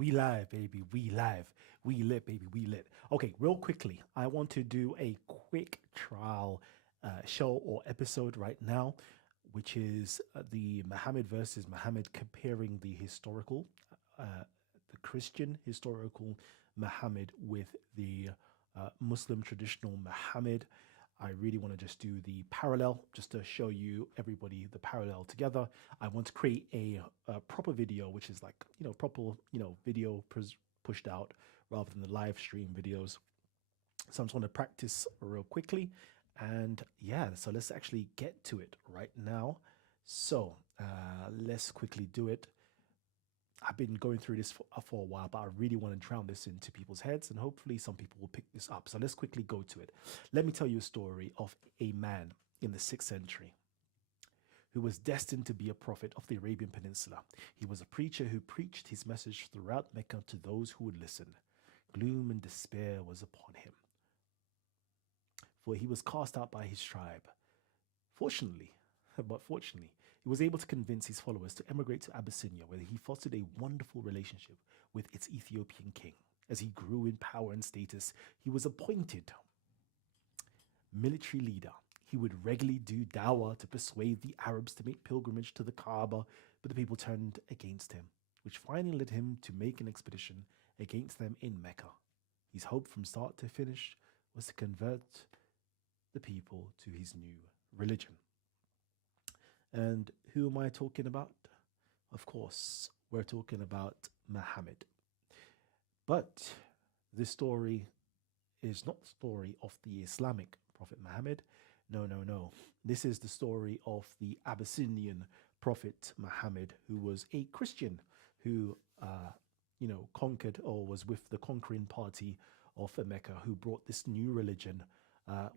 We live, baby. We live. We lit, baby. We lit. Okay, real quickly, I want to do a quick trial show or episode right now, which is the Muhammad versus Muhammad, comparing uh, the Christian historical Muhammad with the Muslim traditional Muhammad. I really want to just do the parallel, just to show you everybody the parallel together. I want to create a proper video, which is like, proper, video pushed out rather than the live stream videos. So I'm just going to practice real quickly. And yeah, so let's actually get to it right now. So let's quickly do it. I've been going through this for a while, but I really want to drown this into people's heads, and hopefully some people will pick this up. So let's quickly go to it. Let me tell you a story of a man in the 6th century who was destined to be a prophet of the Arabian Peninsula. He was a preacher who preached his message throughout Mecca to those who would listen. Gloom and despair was upon him, for he was cast out by his tribe. Fortunately, he was able to convince his followers to emigrate to Abyssinia, where he fostered a wonderful relationship with its Ethiopian king. As he grew in power and status, he was appointed military leader. He would regularly do dawah to persuade the Arabs to make pilgrimage to the Kaaba, but the people turned against him, which finally led him to make an expedition against them in Mecca. His hope from start to finish was to convert the people to his new religion. And who am I talking about? Of course, we're talking about Muhammad. But this story is not the story of the Islamic Prophet Muhammad. No, no, no. This is the story of the Abyssinian Prophet Muhammad, who was a Christian who, conquered, or was with the conquering party of Mecca, who brought this new religion,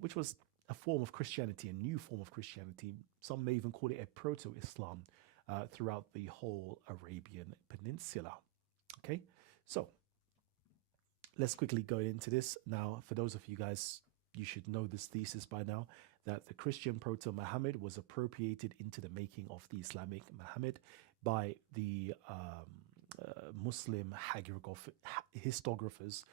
which was a form of Christianity, a new form of Christianity. Some may even call it a proto-Islam throughout the whole Arabian Peninsula. Okay, so let's quickly go into this. Now, for those of you guys, you should know this thesis by now, that the Christian proto-Muhammad was appropriated into the making of the Islamic Muhammad by the Muslim historiographers.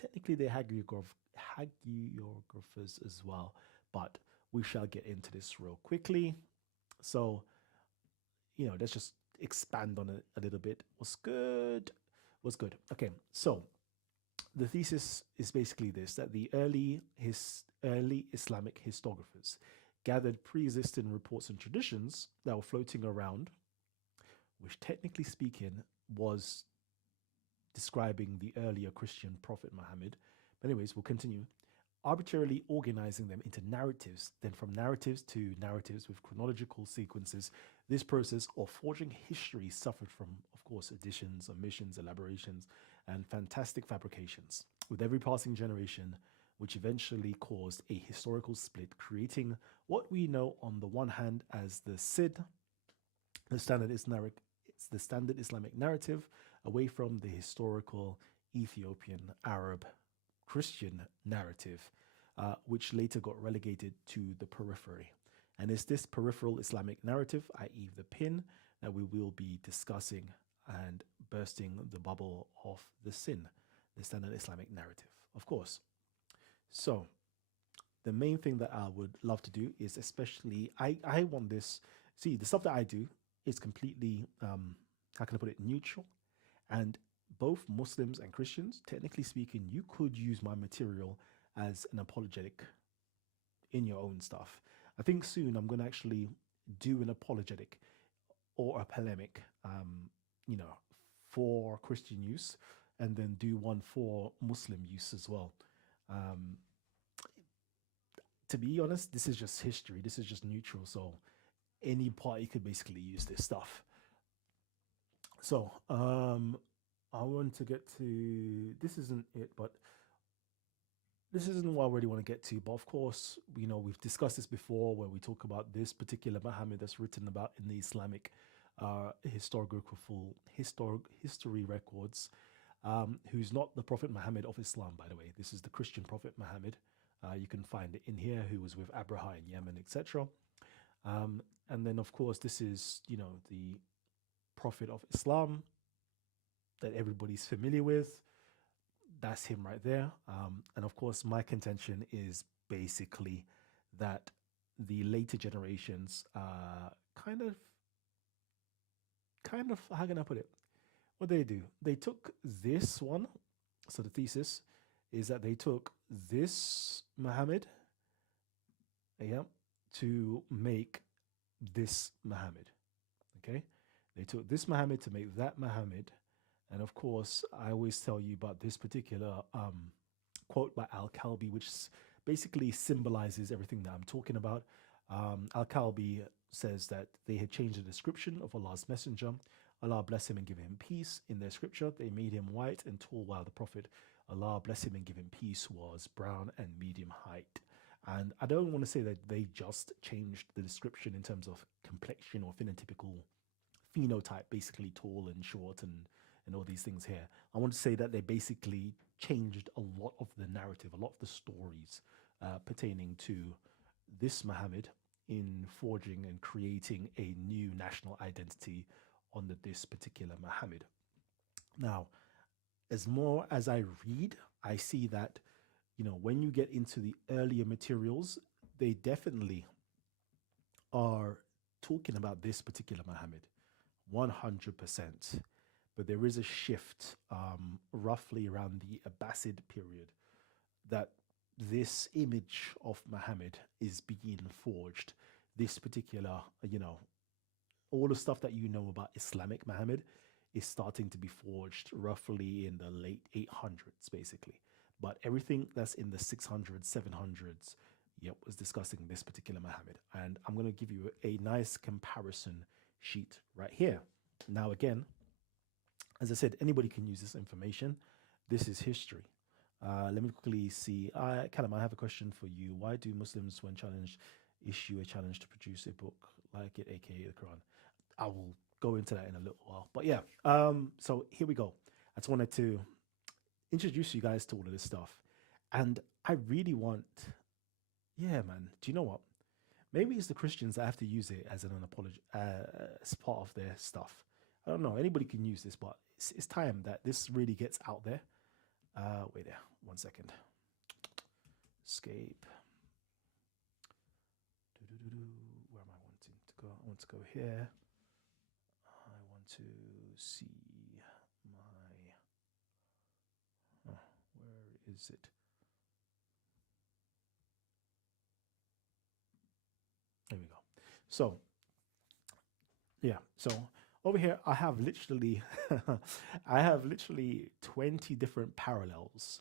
Technically, they're hagiographers as well, but we shall get into this real quickly. So, let's just expand on it a little bit. What's good? What's good? Okay, so the thesis is basically this, that the early Islamic historiographers gathered pre-existing reports and traditions that were floating around, which technically speaking was describing the earlier Christian prophet Muhammad. But anyways, we'll continue. Arbitrarily organizing them into narratives, then from narratives to narratives with chronological sequences. This process of forging history suffered from, of course, additions, omissions, elaborations, and fantastic fabrications, with every passing generation, which eventually caused a historical split, creating what we know on the one hand as the Sid, the standard Islamic narrative, away from the historical Ethiopian Arab Christian narrative, which later got relegated to the periphery. And it's this peripheral Islamic narrative, i.e. the pin, that we will be discussing and bursting the bubble of the sin, the standard Islamic narrative, of course. So the main thing that I would love to do is, especially, I want this, see, the stuff that I do is completely, how can I put it, neutral. And both Muslims and Christians, technically speaking, you could use my material as an apologetic in your own stuff. I think soon I'm going to actually do an apologetic or a polemic, for Christian use, and then do one for Muslim use as well. To be honest, this is just history. This is just neutral. So any party could basically use this stuff. So, I want to get to, this isn't it, but this isn't what I really want to get to. But of course, we've discussed this before, where we talk about this particular Muhammad that's written about in the Islamic history records, who's not the Prophet Muhammad of Islam, by the way. This is the Christian Prophet Muhammad. You can find it in here, who was with Abraha in Yemen, etc. And then, of course, this is, the Prophet of Islam, that everybody's familiar with. That's him right there. And of course, my contention is basically that the later generations kind of, how can I put it? What they do? They took this one. So the thesis is that they took this Muhammad, yeah, to make this Muhammad. Okay, they took this Muhammad to make that Muhammad, and of course, I always tell you about this particular quote by Al Kalbi, which basically symbolizes everything that I'm talking about. Al Kalbi says that they had changed the description of Allah's messenger. Allah bless him and give him peace. In their scripture, they made him white and tall, while the Prophet, Allah bless him and give him peace, was brown and medium height. And I don't want to say that they just changed the description in terms of complexion or phenotypical phenotype, basically tall and short and all these things here. I want to say that they basically changed a lot of the narrative, a lot of the stories pertaining to this Muhammad in forging and creating a new national identity under this particular Muhammad. Now, as more as I read, I see that, when you get into the earlier materials, they definitely are talking about this particular Muhammad, 100%. But there is a shift roughly around the Abbasid period that this image of Muhammad is being forged. This particular, all the stuff that you know about Islamic Muhammad is starting to be forged roughly in the late 800s, basically. But everything that's in the 600s, 700s, was discussing this particular Muhammad. And I'm going to give you a nice comparison sheet right here. Now, again, as I said, anybody can use this information. This is history. Let me quickly see. Callum, I have a question for you. Why do Muslims, when challenged, issue a challenge to produce a book like it, aka the Quran? I will go into that in a little while. But yeah, so here we go. I just wanted to introduce you guys to all of this stuff. And I really want, yeah, man, do you know what? Maybe it's the Christians that have to use it as an apology, as part of their stuff. I don't know. Anybody can use this, but it's time that this really gets out there. Wait there, 1 second. Escape. Where am I wanting to go? I want to go here. I want to see my. Where is it? There we go. So, yeah. So over here, I have literally, I have literally 20 different parallels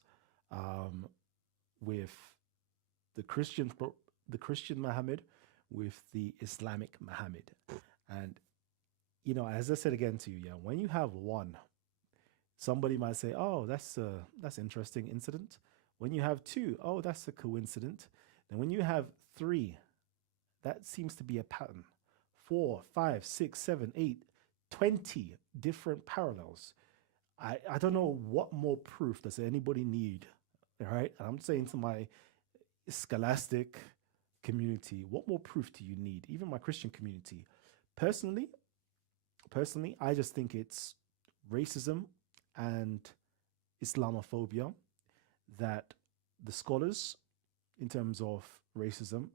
with the Christian Muhammad, with the Islamic Muhammad. And, as I said again to you, yeah, when you have one, somebody might say, oh, that's interesting incident. When you have two, oh, that's a coincidence. And when you have three, that seems to be a pattern. 4, 5, 6, 7, 8, 20 different parallels. I don't know what more proof does anybody need, all right? And I'm saying to my scholastic community, what more proof do you need? Even my Christian community. Personally, I just think it's racism and Islamophobia that the scholars, in terms of racism,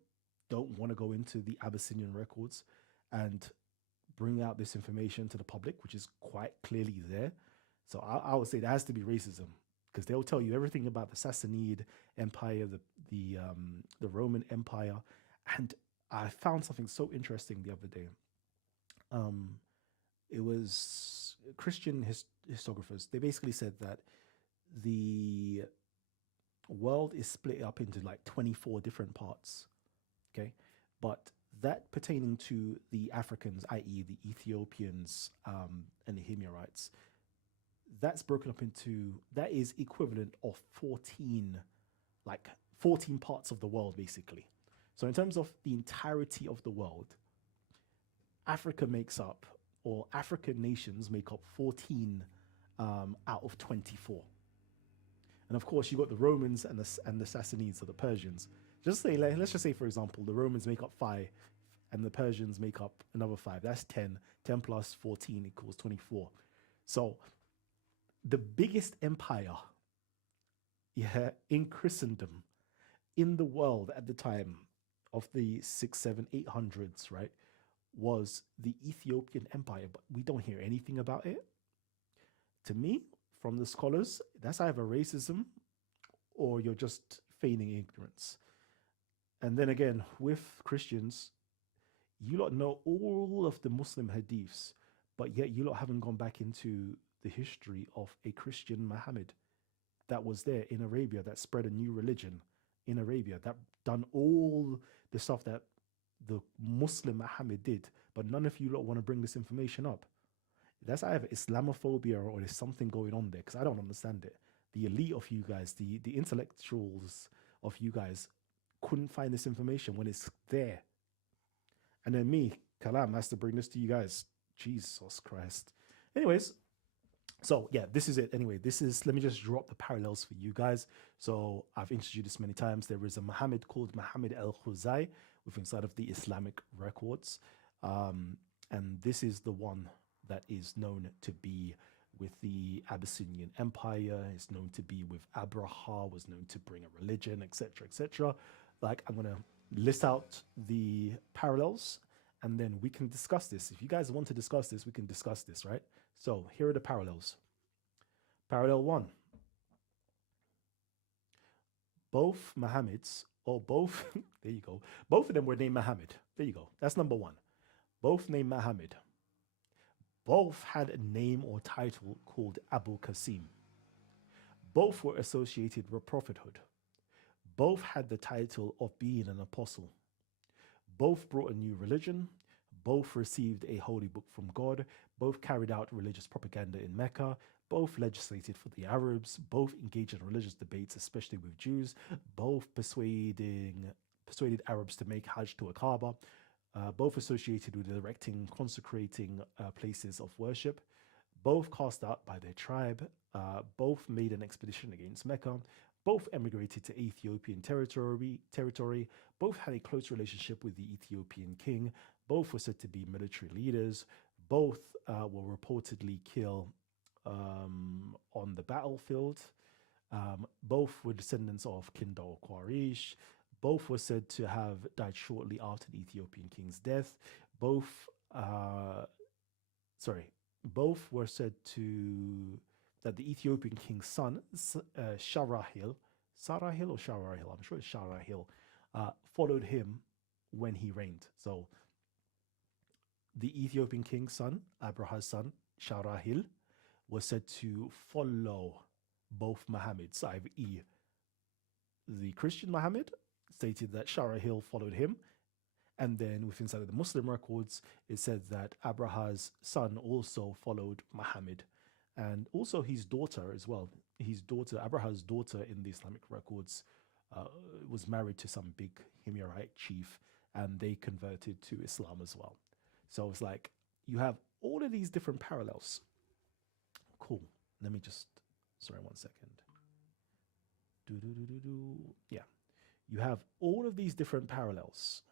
don't want to go into the Abyssinian records and bring out this information to the public, which is quite clearly there. So I would say there has to be racism, because they'll tell you everything about the Sassanid Empire, the Roman Empire. And I found something so interesting the other day. It was Christian historiographers. They basically said that the world is split up into like 24 different parts. Okay, but that pertaining to the Africans, i.e. the Ethiopians and the Himyarites, that's broken up into, that is equivalent of 14 parts of the world, basically. So in terms of the entirety of the world, Africa makes up, or African nations make up 14 out of 24. And of course, you've got the Romans and the Sassanids, or the Persians. Let's just say, for example, the Romans make up 5 and the Persians make up another 5. That's 10. 10 plus 14 equals 24. So the biggest empire, yeah, in Christendom, in the world at the time of the six, seven, 800s, right, was the Ethiopian Empire, but we don't hear anything about it. To me, from the scholars, that's either racism or you're just feigning ignorance. And then again, with Christians, you lot know all of the Muslim hadiths, but yet you lot haven't gone back into the history of a Christian Muhammad that was there in Arabia, that spread a new religion in Arabia, that done all the stuff that the Muslim Muhammad did, but none of you lot want to bring this information up. That's either Islamophobia or there's something going on there because I don't understand it. The elite of you guys, the intellectuals of you guys couldn't find this information when it's there. And then me, Kalam, has to bring this to you guys. Jesus Christ. Anyways, so yeah, this is it. Anyway, let me just drop the parallels for you guys. So I've introduced this many times. There is a Muhammad called Muhammad al-Khuzai within inside of the Islamic records. And this is the one that is known to be with the Abyssinian Empire, is known to be with Abraha, was known to bring a religion, etc., etc. Like, I'm going to list out the parallels and then we can discuss this. If you guys want to discuss this, we can discuss this, right? So here are the parallels. Parallel one. Both Muhammads, or both, there you go. Both of them were named Muhammad. There you go. That's number one. Both named Muhammad. Both had a name or title called Abu Qasim. Both were associated with prophethood. Both had the title of being an apostle. Both brought a new religion. Both received a holy book from God. Both carried out religious propaganda in Mecca. Both legislated for the Arabs. Both engaged in religious debates, especially with Jews. Both persuaded Arabs to make Hajj to a Kaaba. Both associated with erecting, consecrating places of worship. Both cast out by their tribe. Both made an expedition against Mecca. Both emigrated to Ethiopian territory. Both had a close relationship with the Ethiopian king. Both were said to be military leaders. Both were reportedly killed on the battlefield. Both were descendants of Kinda or Quraysh. Both were said to have died shortly after the Ethiopian king's death. Both were said to that the Ethiopian king's son, Sarahil, I'm sure it's Sarahil, followed him when he reigned. So the Ethiopian king's son, Abraha's son, Sarahil, was said to follow both Muhammads, i.e. the Christian Muhammad stated that Sarahil followed him. And then within inside of the Muslim records, it said that Abraha's son also followed Muhammad. And also his daughter as well. His daughter, Abraha's daughter in the Islamic records, was married to some big Himyarite chief, and they converted to Islam as well. So it's like you have all of these different parallels. Cool. Let me just, sorry, 1 second. Yeah. You have all of these different parallels,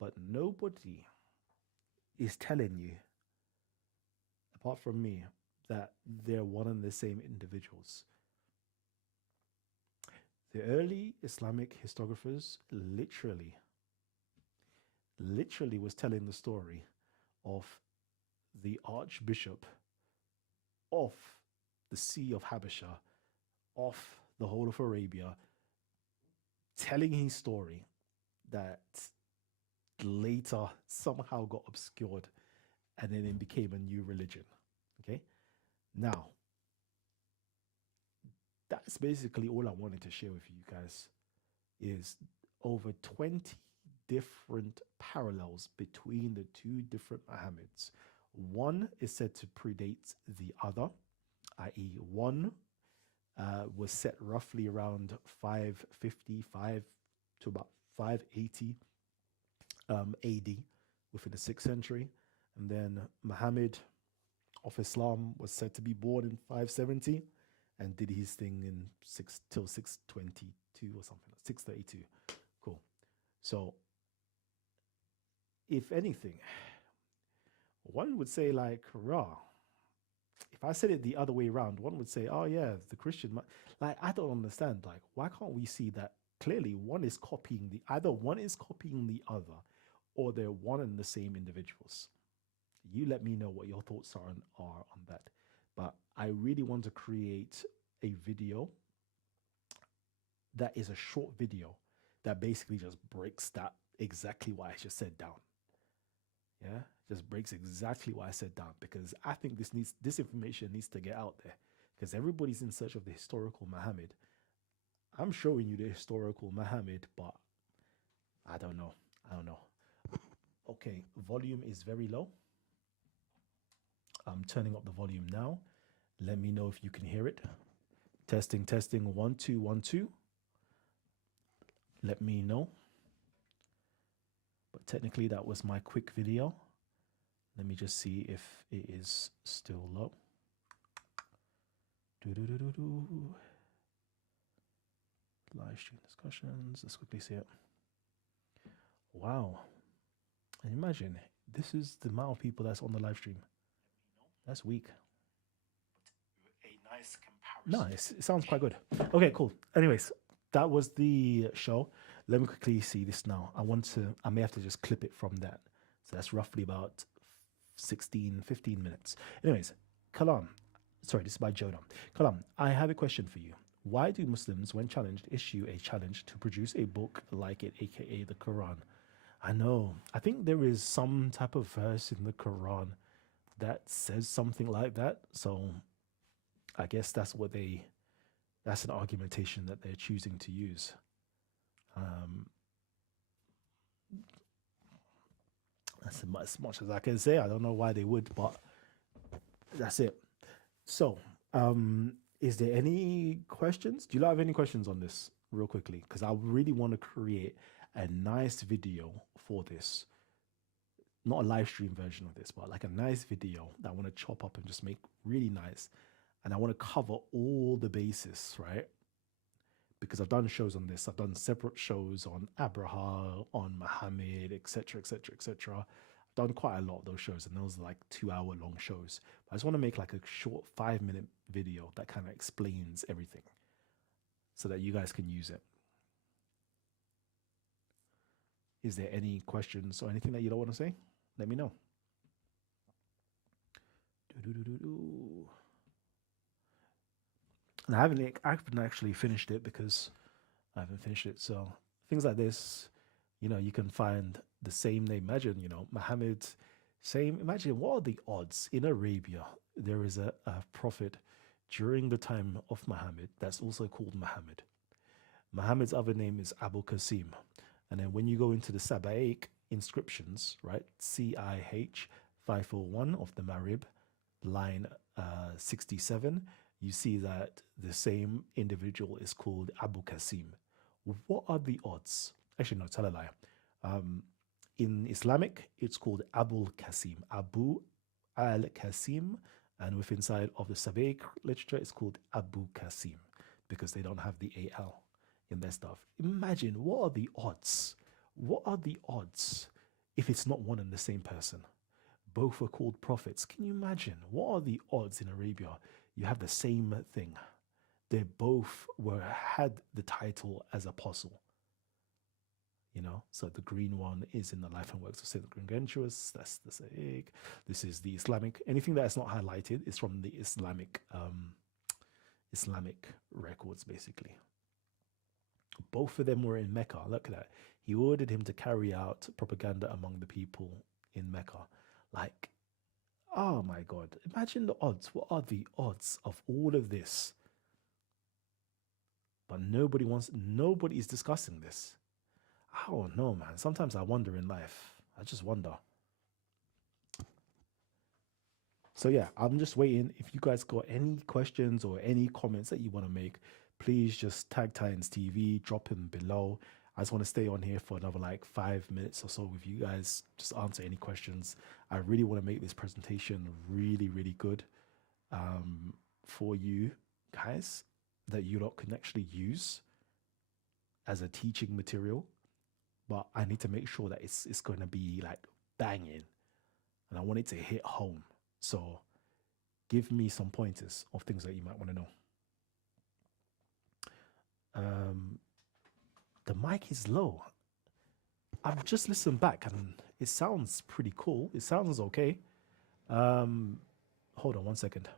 but nobody is telling you, apart from me, that they're one and the same individuals. The early Islamic historiographers literally was telling the story of the Archbishop of the Sea of Habasha, of the whole of Arabia, telling his story that later somehow got obscured and then it became a new religion. Okay? Now, that's basically all I wanted to share with you guys, is over 20 different parallels between the two different Muhammads. One is said to predate the other, i.e. one was set roughly around 555 to about 580 AD within the 6th century. And then Muhammad of Islam was said to be born in 570 and did his thing in 622 or something, 632. Cool. So, if anything, one would say like, rah, if I said it the other way around, one would say, "Oh yeah, the Christian." Like I don't understand. Like why can't we see that clearly? One is copying the either one is copying the other, or they're one and the same individuals. You let me know what your thoughts are on that. But I really want to create a video that is a short video that basically just breaks that exactly what I just said down. Yeah, just breaks exactly what I said down because I think this information needs to get out there because everybody's in search of the historical Muhammad. I'm showing you the historical Muhammad, but I don't know. I don't know. Okay, volume is very low. I'm turning up the volume now. Let me know if you can hear it. Testing, testing, 1 2 1 2. Let me know. But technically that was my quick video. Let me just see if it is still low. Live stream discussions. Let's quickly see it. Wow. And imagine, this is the amount of people that's on the live stream. That's weak. A nice comparison. Nice. It sounds quite good. Okay, cool. Anyways, that was the show. Let me quickly see this now. I may have to just clip it from that. So that's roughly about 16, 15 minutes. Anyways, Kalam. Sorry, this is by Jonah. Kalam, I have a question for you. Why do Muslims, when challenged, issue a challenge to produce a book like it, aka the Quran? I know. I think there is some type of verse in the Quran that says something like that. So I guess that's an argumentation that they're choosing to use. That's as much as I can say. I don't know why they would, but that's it. So, is there any questions? Do you have any questions on this real quickly? Because I really want to create a nice video for this. Not a live stream version of this, but like a nice video that I want to chop up and just make really nice. And I want to cover all the bases, right? Because I've done shows on this. I've done separate shows on Abraha, on Muhammad, etc., etc., etc. I've done quite a lot of those shows, and those are like 2-hour long shows. But I just want to make like a short 5-minute video that kind of explains everything so that you guys can use it. Is there any questions or anything that you don't want to say? Let me know. And I haven't actually finished it because I haven't finished it. So things like this, you can find the same name. Imagine, Muhammad, same. Imagine what are the odds in Arabia? There is a prophet during the time of Muhammad that's also called Muhammad. Muhammad's other name is Abu Qasim. And then when you go into the Sabaic inscriptions, right, CIH 501 of the Marib, line 67, you see that the same individual is called Abu Qasim. What are the odds? Actually, no, tell a lie. In Islamic, it's called Abu Qasim, Abu al-Qasim, and within inside of the Sabaic literature, it's called Abu Qasim because they don't have the AL in their stuff. Imagine, what are the odds? What are the odds if it's not one and the same person? Both were called prophets. Can you imagine? What are the odds in Arabia? You have the same thing. They both had the title as apostle. So the green one is in the life and works of Saint Gregorius. That's the Sahih. This is the Islamic. Anything that is not highlighted is from the Islamic records, basically. Both of them were in Mecca. Look at that. He ordered him to carry out propaganda among the people in Mecca. Like, oh my God. Imagine the odds. What are the odds of all of this? But nobody is discussing this. I don't know, man. Sometimes I wonder in life. I just wonder. So yeah, I'm just waiting. If you guys got any questions or any comments that you want to make, please just tag Titans TV, drop them below. I just want to stay on here for another like 5 minutes or so with you guys. Just answer any questions. I really want to make this presentation really, really good for you guys that you lot can actually use as a teaching material. But I need to make sure that it's going to be like banging, and I want it to hit home. So give me some pointers of things that you might want to know. The mic is low. I've just listened back and it sounds pretty cool. It sounds okay. Hold on 1 second.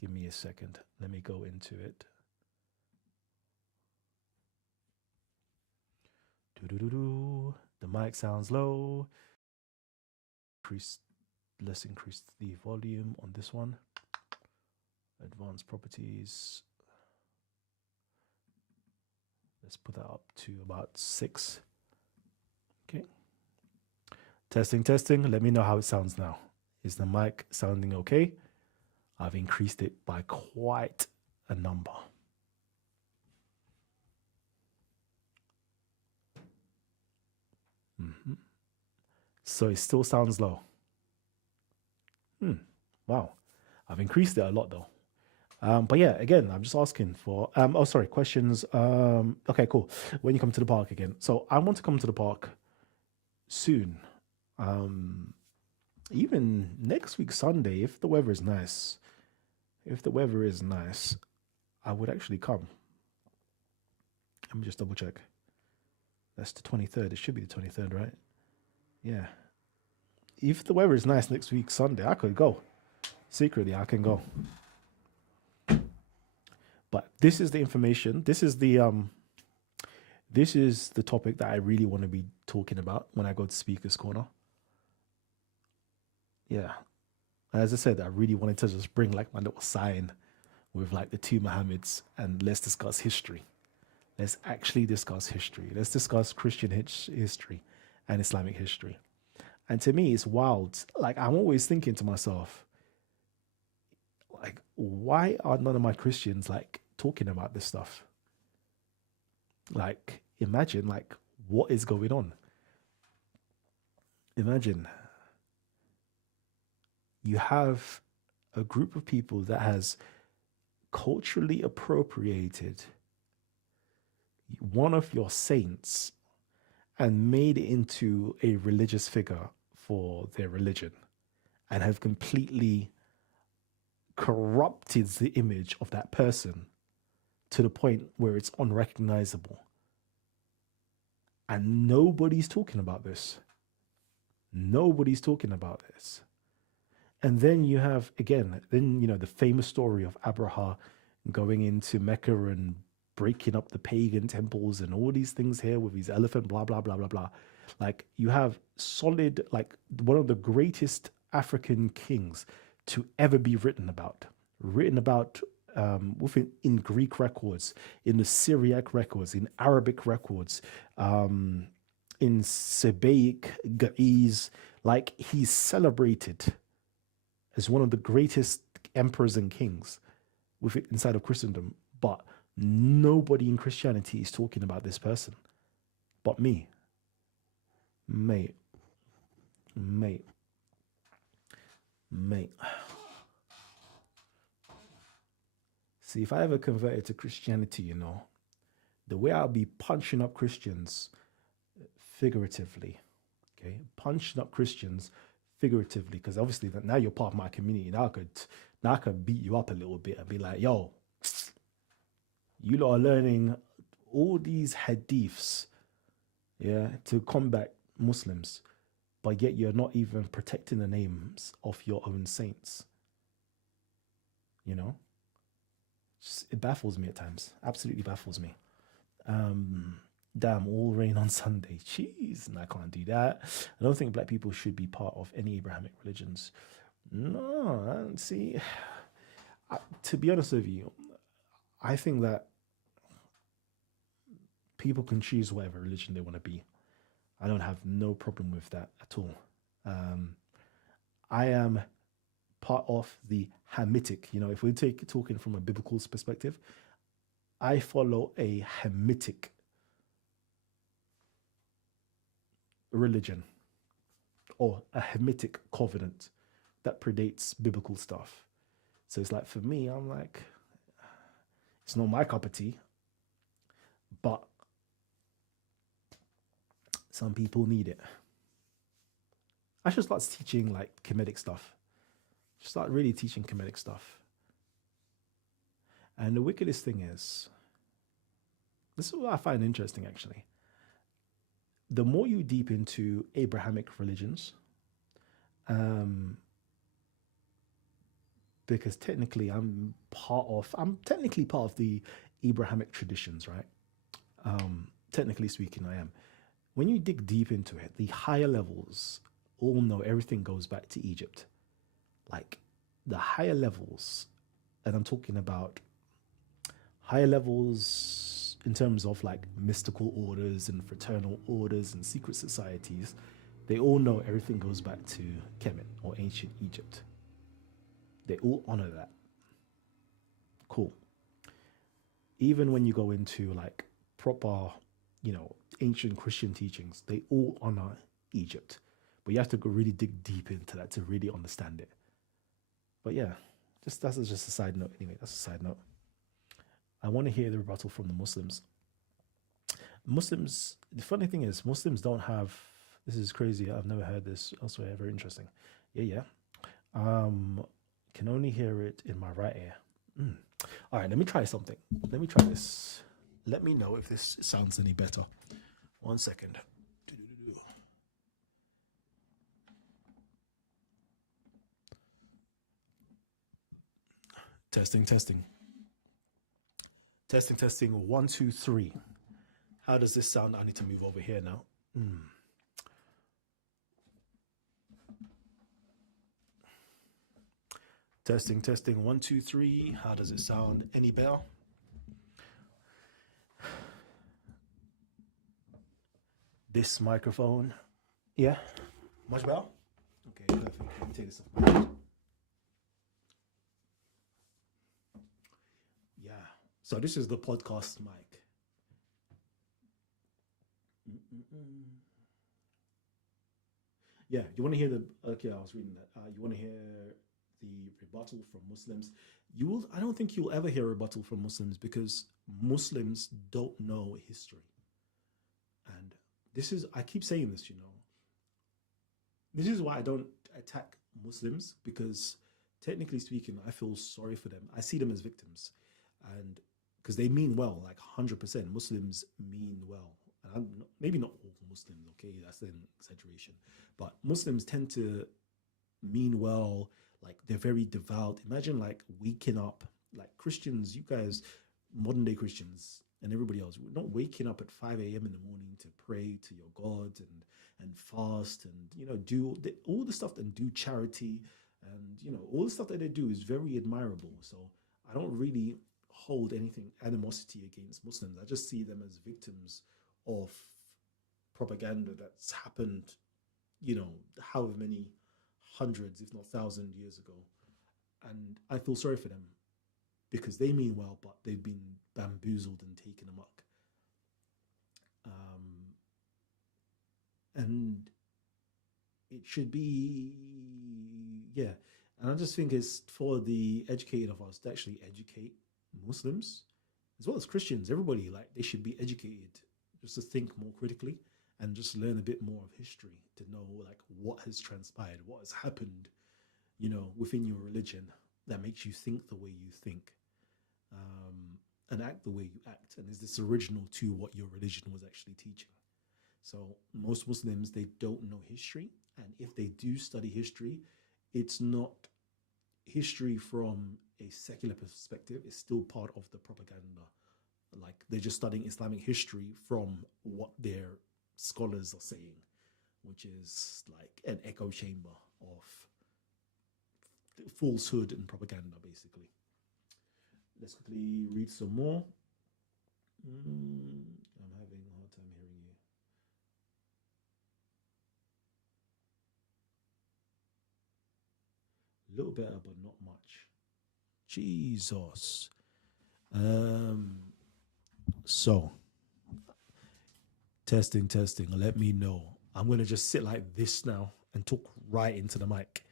Give me a second. Let me go into it. The mic sounds low. Let's increase the volume on this one. Advanced properties. Let's put that up to about 6. Okay. Testing. Let me know how it sounds now. Is the mic sounding okay? I've increased it by quite a number. So it still sounds low. Wow. I've increased it a lot though. But yeah, again, I'm just asking for, questions. Okay, cool. When you come to the park again. So I want to come to the park soon. Even next week, Sunday, if the weather is nice. I would actually come. Let me just double check. That's the 23rd. It should be the 23rd, right? Yeah. If the weather is nice next week, Sunday, I could go. Secretly, I can go. But this is the information. This is the topic that I really want to be talking about when I go to Speaker's Corner. Yeah. As I said, I really wanted to just bring like my little sign with like the two Muhammads and let's discuss history. Let's actually discuss history. Let's discuss Christian history and Islamic history. And to me, it's wild. Like, I'm always thinking to myself, like, why are none of my Christians like talking about this stuff? Like, imagine like what is going on. Imagine you have a group of people that has culturally appropriated one of your saints and made it into a religious figure for their religion and have completely corrupted the image of that person to the point where it's unrecognizable. And nobody's talking about this. Nobody's talking about this. And then you have, again, the famous story of Abraha going into Mecca and breaking up the pagan temples and all these things here with his elephant, blah, blah, blah, blah, blah. Like, you have solid, like, one of the greatest African kings to ever be written about in Greek records, in the Syriac records, in Arabic records, in Sabaic, Ga'iz. Like, he's celebrated as one of the greatest emperors and kings inside of Christendom. But nobody in Christianity is talking about this person but me. Mate. See, if I ever converted to Christianity, the way I'll be punching up Christians figuratively, okay? Punching up Christians figuratively, because obviously now you're part of my community. Now I could beat you up a little bit and be like, yo, you lot are learning all these hadiths, yeah, to combat Muslims, but yet you're not even protecting the names of your own saints. It baffles me at times. Absolutely baffles me. Damn, all rain on Sunday. Jeez, and I can't do that. I don't think black people should be part of any Abrahamic religions. No, see, to be honest with you, I think that people can choose whatever religion they want to be. I don't have no problem with that at all. I am part of the Hamitic. If we talking from a biblical perspective, I follow a Hamitic religion or a Hamitic covenant that predates biblical stuff. So it's like, for me, I'm like, it's not my cup of tea, but some people need it. I should start teaching like Kemetic stuff. Start really teaching Kemetic stuff. And the wickedest thing is, this is what I find interesting actually. The more you deep into Abrahamic religions, um, because technically I'm technically part of the Abrahamic traditions, right? Technically speaking, I am. When you dig deep into it, the higher levels all know everything goes back to Egypt. Like the higher levels, and I'm talking about higher levels in terms of like mystical orders and fraternal orders and secret societies, they all know everything goes back to Kemet or ancient Egypt. They all honor that. Cool. Even when you go into like proper, ancient Christian teachings, they all honor Egypt. But you have to go really dig deep into that to really understand it. But yeah, that's just a side note. Anyway, that's a side note. I want to hear the rebuttal from the Muslims. Muslims, the funny thing is, Muslims don't have. This is crazy. I've never heard this elsewhere. Very interesting. Yeah. Can only hear it in my right ear. All right, let me try something. Let me try this. Let me know if this sounds any better. 1 second. Testing. Testing. 1, 2, 3. How does this sound? I need to move over here now. Testing. 1, 2, 3. How does it sound? Any better? This microphone. Yeah. Much better? Okay, perfect. Let me take this off my head. Yeah. So this is the podcast mic. Yeah, you want to hear the? Okay, I was reading that. You want to hear the rebuttal from Muslims? You will. I don't think you'll ever hear a rebuttal from Muslims because Muslims don't know history. And this is. I keep saying this. This is why I don't attack Muslims because, technically speaking, I feel sorry for them. I see them as victims, and because they mean well, like 100%. Muslims mean well, and maybe not all Muslims. Okay, that's an exaggeration, but Muslims tend to mean well. Like they're very devout. Imagine like waking up, like Christians. You guys, modern day Christians, and everybody else, we're not waking up at 5 a.m. in the morning to pray to your God and fast and do all the stuff and do charity and all the stuff that they do is very admirable. So I don't really hold anything animosity against Muslims. I just see them as victims of propaganda that's happened, however many hundreds, if not 1,000 years ago. And I feel sorry for them because they mean well, but they've been bamboozled and taken amok. And it should be, yeah. And I just think it's for the educated of us to actually educate Muslims as well as Christians. Everybody, like, they should be educated just to think more critically and just learn a bit more of history to know like what has transpired, what has happened, within your religion that makes you think the way you think, and act the way you act, and is this original to what your religion was actually teaching. So most Muslims, they don't know history, and if they do study history, it's not history from a secular perspective. It's still part of the propaganda. Like they're just studying Islamic history from what their scholars are saying, which is like an echo chamber of falsehood and propaganda, basically. Let's quickly read some more. I'm having a hard time hearing you. A little better, but not much. Jesus. So, testing. Let me know. I'm gonna just sit like this now and talk right into the mic.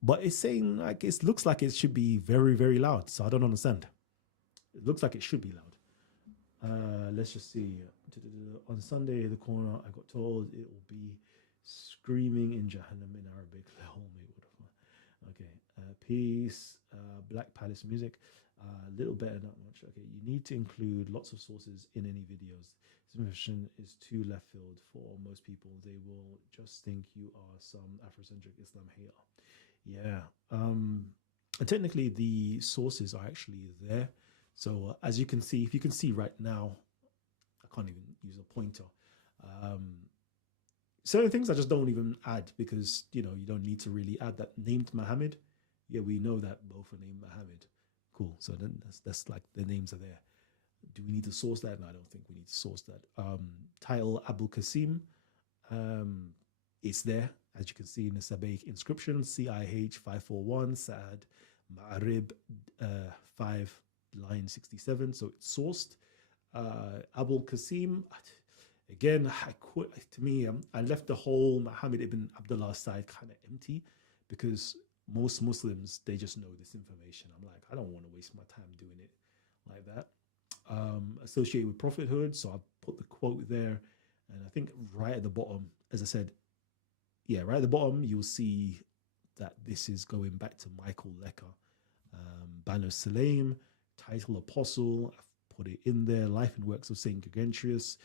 But it's saying like it looks like it should be very, very loud. So I don't understand. It looks like it should be loud. Let's just see. On Sunday, the corner, I got told it will be Screaming in Jahannam in Arabic. Okay. Peace. Black Palace music. Little better, not much. Okay. You need to include lots of sources in any videos. This information is too left field for most people. They will just think you are some Afrocentric Islam hater. Yeah. And technically, the sources are actually there. So as you can see, if you can see right now, I can't even use a pointer. Um, Certain things I just don't even add because you don't need to really add that named Muhammad. Yeah, we know that both are named Muhammad. Cool. So then that's like the names are there. Do we need to source that? No, I don't think we need to source that. Title Abu Qasim. Um, it's there, as you can see in the Sabaik inscription, CIH 541, Sa'ad Ma'arib 5, line 67. So it's sourced. Abu Qasim, again, to me, I left the whole Muhammad ibn Abdullah side kind of empty because most Muslims, they just know this information. I'm like, I don't want to waste my time doing it like that. Associated with prophethood, so I put the quote there. And I think right at the bottom, as I said, yeah, right at the bottom, you'll see that this is going back to Michael Lecker. Banu Salim, title Apostle, I've put it in there, Life and Works of St. Gregentius,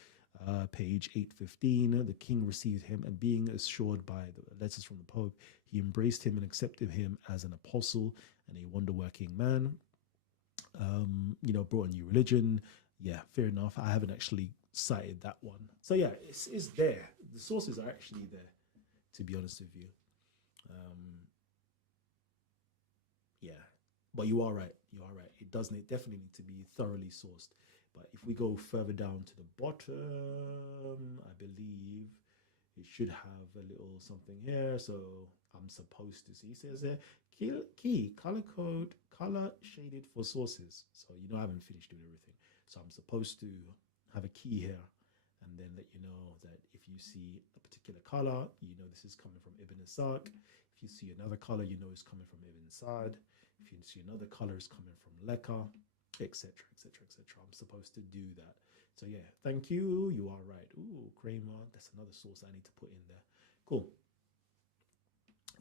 page 815. The king received him, and being assured by the letters from the Pope, he embraced him and accepted him as an apostle and a wonder-working man. Brought a new religion. Yeah, fair enough. I haven't actually cited that one. So yeah, it's there. The sources are actually there, to be honest with you. Yeah, but you are right. You are right. It definitely need to be thoroughly sourced. But if we go further down to the bottom, I believe it should have a little something here. So I'm supposed to see, it says there, key, color code, color shaded for sources. So I haven't finished doing everything. So I'm supposed to have a key here and then let you know that if you see a particular color, this is coming from Ibn Ishaq. If you see another color, it's coming from Ibn Sa'd. If you see another color, it's coming from Lekka, etc., etc., etc. I'm supposed to do that. So yeah, thank you. You are right. Ooh, Kramer. That's another source I need to put in there. Cool.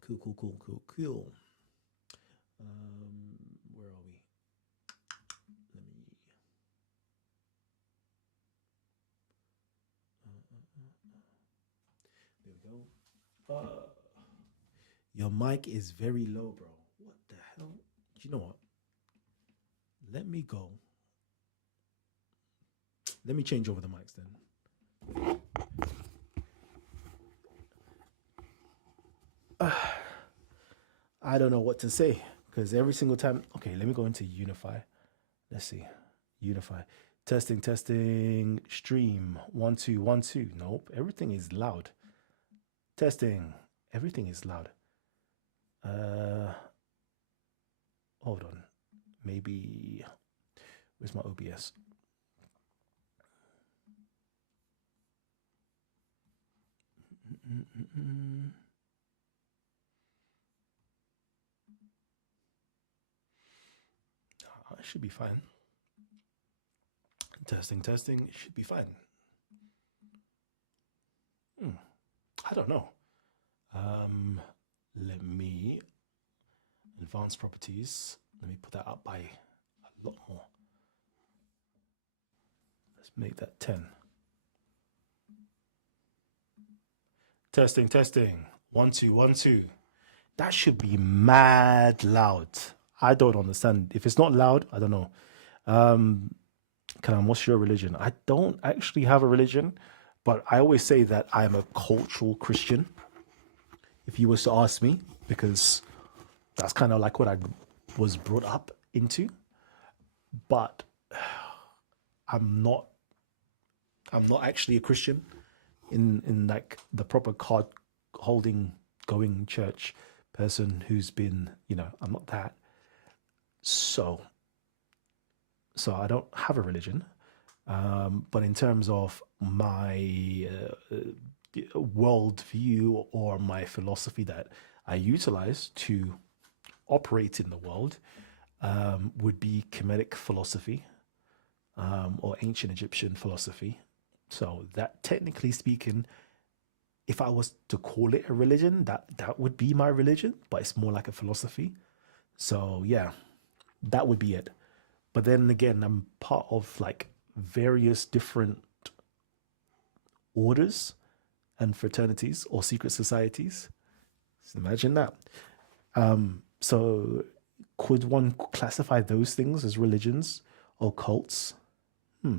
Cool. Where are we? Let me. There we go. Your mic is very low, bro. What the hell? You know what? Let me go. Let me change over the mics then. I don't know what to say because every single time. Okay, let me go into Unify. Let's see. Unify. Testing. Stream. 1 2 1 2. Nope. Everything is loud. Testing. Everything is loud. Hold on. Maybe. Where's my OBS? It should be fine. Testing. It should be fine. I don't know. Let me advanced properties. Let me put that up by a lot more. Let's make that 10. Testing. 1 2 1 2. That should be mad loud. I don't understand. If it's not loud, I don't know. Kalam, what's your religion? I don't actually have a religion, but I always say that I'm a cultural Christian. If you was to ask me, because that's kind of like what I was brought up into. But I'm not actually a Christian in like the proper card holding going church person who's been, I'm not that. So I don't have a religion. But in terms of my worldview or my philosophy that I utilize to operate in the world would be Kemetic philosophy or ancient Egyptian philosophy. So that, technically speaking, if I was to call it a religion, that would be my religion, but it's more like a philosophy. So yeah, that would be it. But then again, I'm part of like various different orders and fraternities or secret societies. Just imagine that. So could one classify those things as religions or cults? Hmm,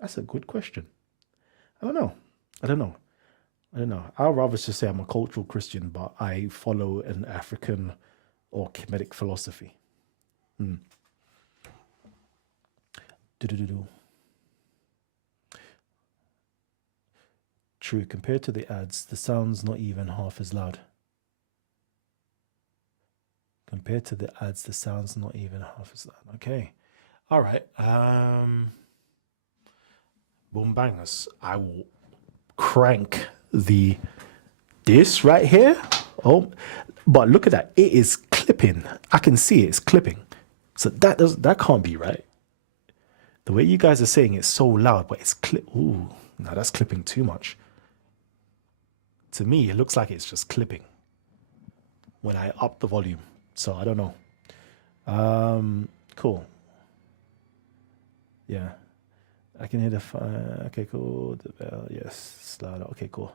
that's a good question. I don't know. I don't know. I don't know. I'd rather just say I'm a cultural Christian, but I follow an African or Kemetic philosophy. Hmm. Do-do-do-do. True. Compared to the ads, the sound's not even half as loud. Compared to the ads, the sound's not even half as loud. Okay. All right. Boom bangers. I will crank this right here. Oh, but look at that. It is clipping. I can see it's clipping. So that can't be right. The way you guys are saying it's so loud, but it's clip. Ooh, no, that's clipping too much. To me, it looks like it's just clipping when I up the volume. So I don't know. Cool. Yeah. I can hear the fire. Okay, cool. The bell. Yes, louder. Okay, cool.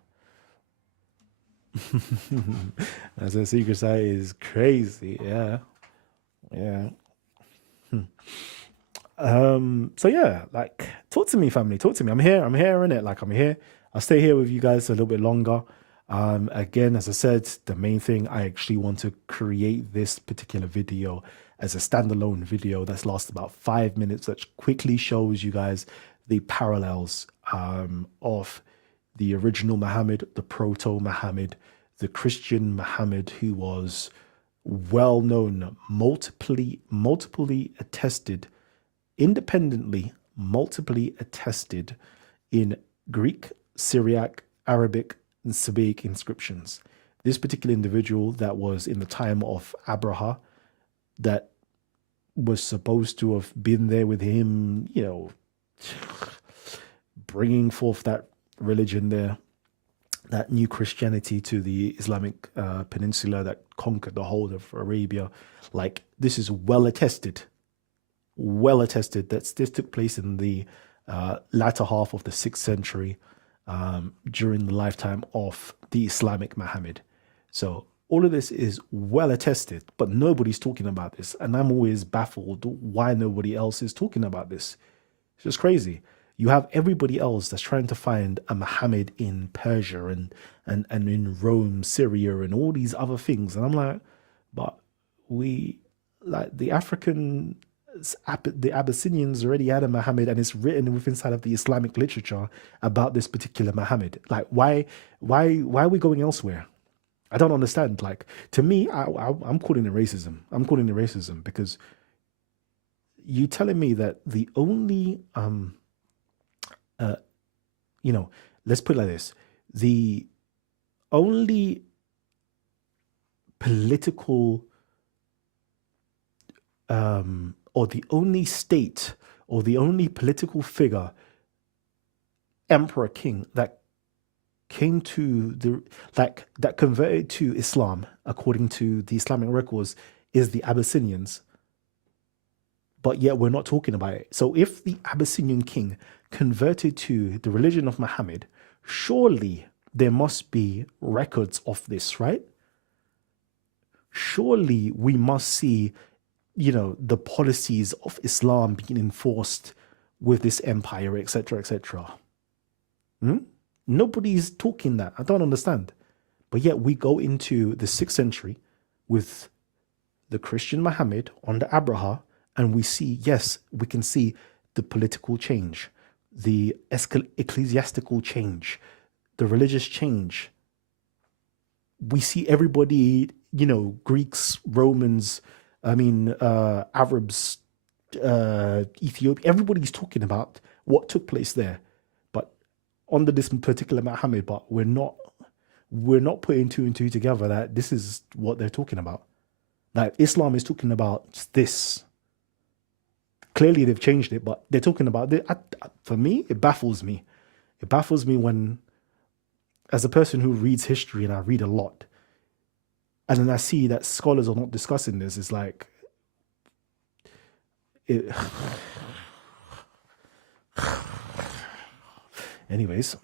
As a secret side is crazy. Yeah. Yeah. So yeah, like talk to me, family. Talk to me. I'm here. I'm here in it. Like I'm here. I'll stay here with you guys a little bit longer. Again, as I said, the main thing I actually want to create this particular video as a standalone video that's lasts about 5 minutes, that quickly shows you guys the parallels of the original Muhammad, the proto Muhammad, the Christian Muhammad, who was well known, multiply attested, independently, multiply attested in Greek, Syriac, Arabic, and Sabic inscriptions. This particular individual that was in the time of Abraha, that was supposed to have been there with him, bringing forth that religion there, that new Christianity to the Islamic peninsula that conquered the whole of Arabia. Like, this is well attested that this took place in the latter half of the 6th century, during the lifetime of the Islamic Muhammad. So all of this is well attested, but nobody's talking about this. And I'm always baffled why nobody else is talking about this. It's just crazy. You have everybody else that's trying to find a Muhammad in Persia and in Rome, Syria, and all these other things. And I'm like, but we, like the Abyssinians already had a Muhammad, and it's written within inside of the Islamic literature about this particular Muhammad. Like, why are we going elsewhere? I don't understand. Like, to me, I'm calling it racism. I'm calling it racism because you telling me that the only let's put it like this: the only political or the only state or the only political figure, emperor, king, that came to that converted to Islam according to the Islamic records is the Abyssinians. But yet we're not talking about it. So if the Abyssinian king converted to the religion of Muhammad, surely there must be records of this, right? Surely we must see, the policies of Islam being enforced with this empire, etc., etc. Nobody's talking that. I don't understand. But yet we go into the 6th century with the Christian Muhammad under Abraha, and we see, yes, we can see the political change, the ecclesiastical change, the religious change. We see everybody, Greeks, Romans, Arabs, Ethiopia, everybody's talking about what took place there. But under this particular Muhammad, but we're not putting two and two together that this is what they're talking about. Like, Islam is talking about this. Clearly they've changed it, but they're talking about it. For me, it baffles me. It baffles me when as a person who reads history, and I read a lot, and then I see that scholars are not discussing this, it's like, it, anyways,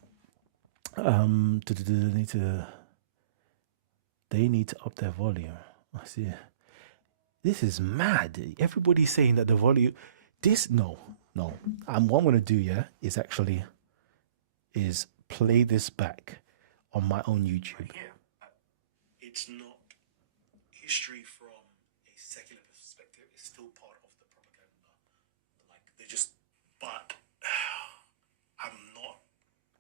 they need to up their volume. I see. This is mad. Everybody's saying that the volume. No. What I'm gonna do, yeah, is play this back on my own YouTube. Right here, it's not history from a secular perspective. It's still part of the propaganda. Like they just, but I'm not.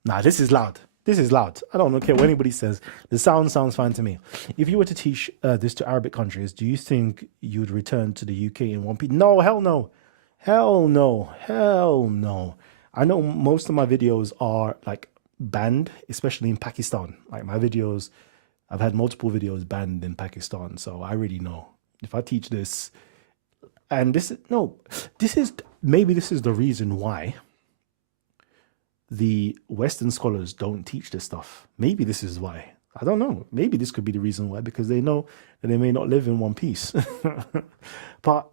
Nah, this is loud. This is loud. I don't care what anybody says. The sound sounds fine to me. If you were to teach this to Arabic countries, do you think you'd return to the UK in one piece? No, hell no. Hell no. Hell no. I know most of my videos are like banned, especially in Pakistan. Like my videos, I've had multiple videos banned in Pakistan. So I already know if I teach this, and this is maybe this is the reason why the Western scholars don't teach this stuff. Maybe this is why. I don't know. Maybe this could be the reason why, because they know that they may not live in one piece. But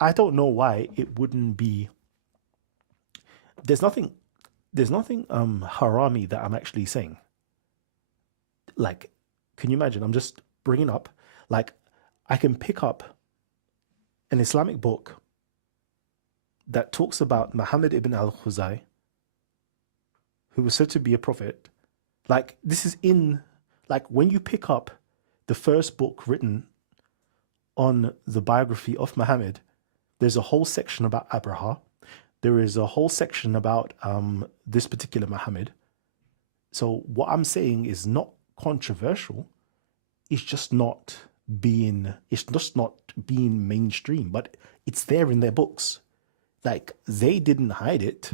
I don't know why it wouldn't be. There's nothing harami that I'm actually saying. Like, can you imagine? I'm just bringing up, like, I can pick up an Islamic book that talks about Muhammad ibn al-Khuzai, who was said to be a prophet. Like, this is in, like, when you pick up the first book written on the biography of Muhammad, there's a whole section about Abraha. There is a whole section about this particular Muhammad. So what I'm saying is not controversial. It's just not being mainstream, but it's there in their books. Like, they didn't hide it.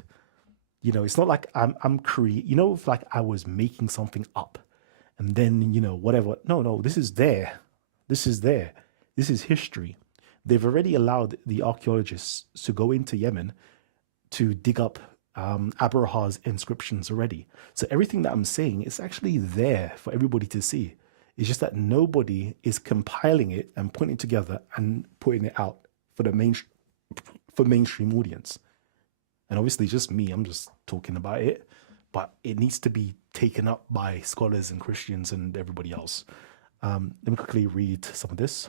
You know, it's not like I'm creating, you know, if like I was making something up and then, you know, whatever. No, this is there. This is there. This is history. They've already allowed the archaeologists to go into Yemen to dig up Abraha's inscriptions already. So everything that I'm saying is actually there for everybody to see. It's just that nobody is compiling it and putting it together and putting it out for the mainstream audience. And obviously just me, I'm just talking about it, but it needs to be taken up by scholars and Christians and everybody else. Let me quickly read some of this.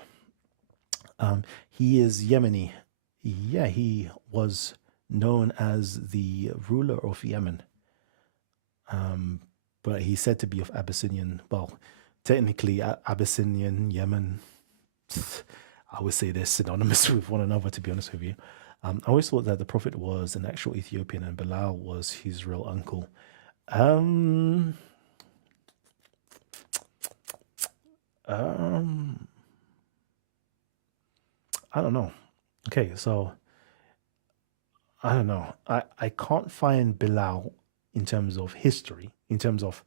He is Yemeni. Yeah, he was known as the ruler of Yemen. But he's said to be of Abyssinian, well, technically Abyssinian, Yemen. I would say they're synonymous with one another, to be honest with you. I always thought that the Prophet was an actual Ethiopian and Bilal was his real uncle. I don't know. Okay, so I don't know. I can't find Bilal in terms of history, in terms of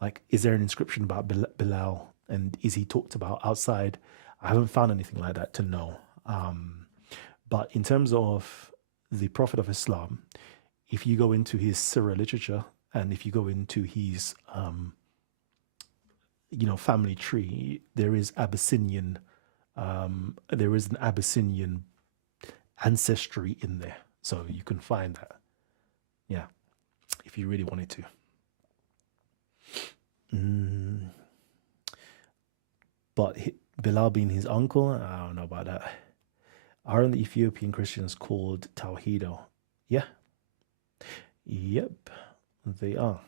like, is there an inscription about Bilal and is he talked about outside? I haven't found anything like that to know. But in terms of the Prophet of Islam, if you go into his Sirah literature and if you go into his, family tree, there is Abyssinian, there is an Abyssinian ancestry in there. So you can find that. Yeah, if you really wanted to. But Bilal being his uncle, I don't know about that. Aren't the Ethiopian Christians called Tawhido? Yeah. Yep, they are.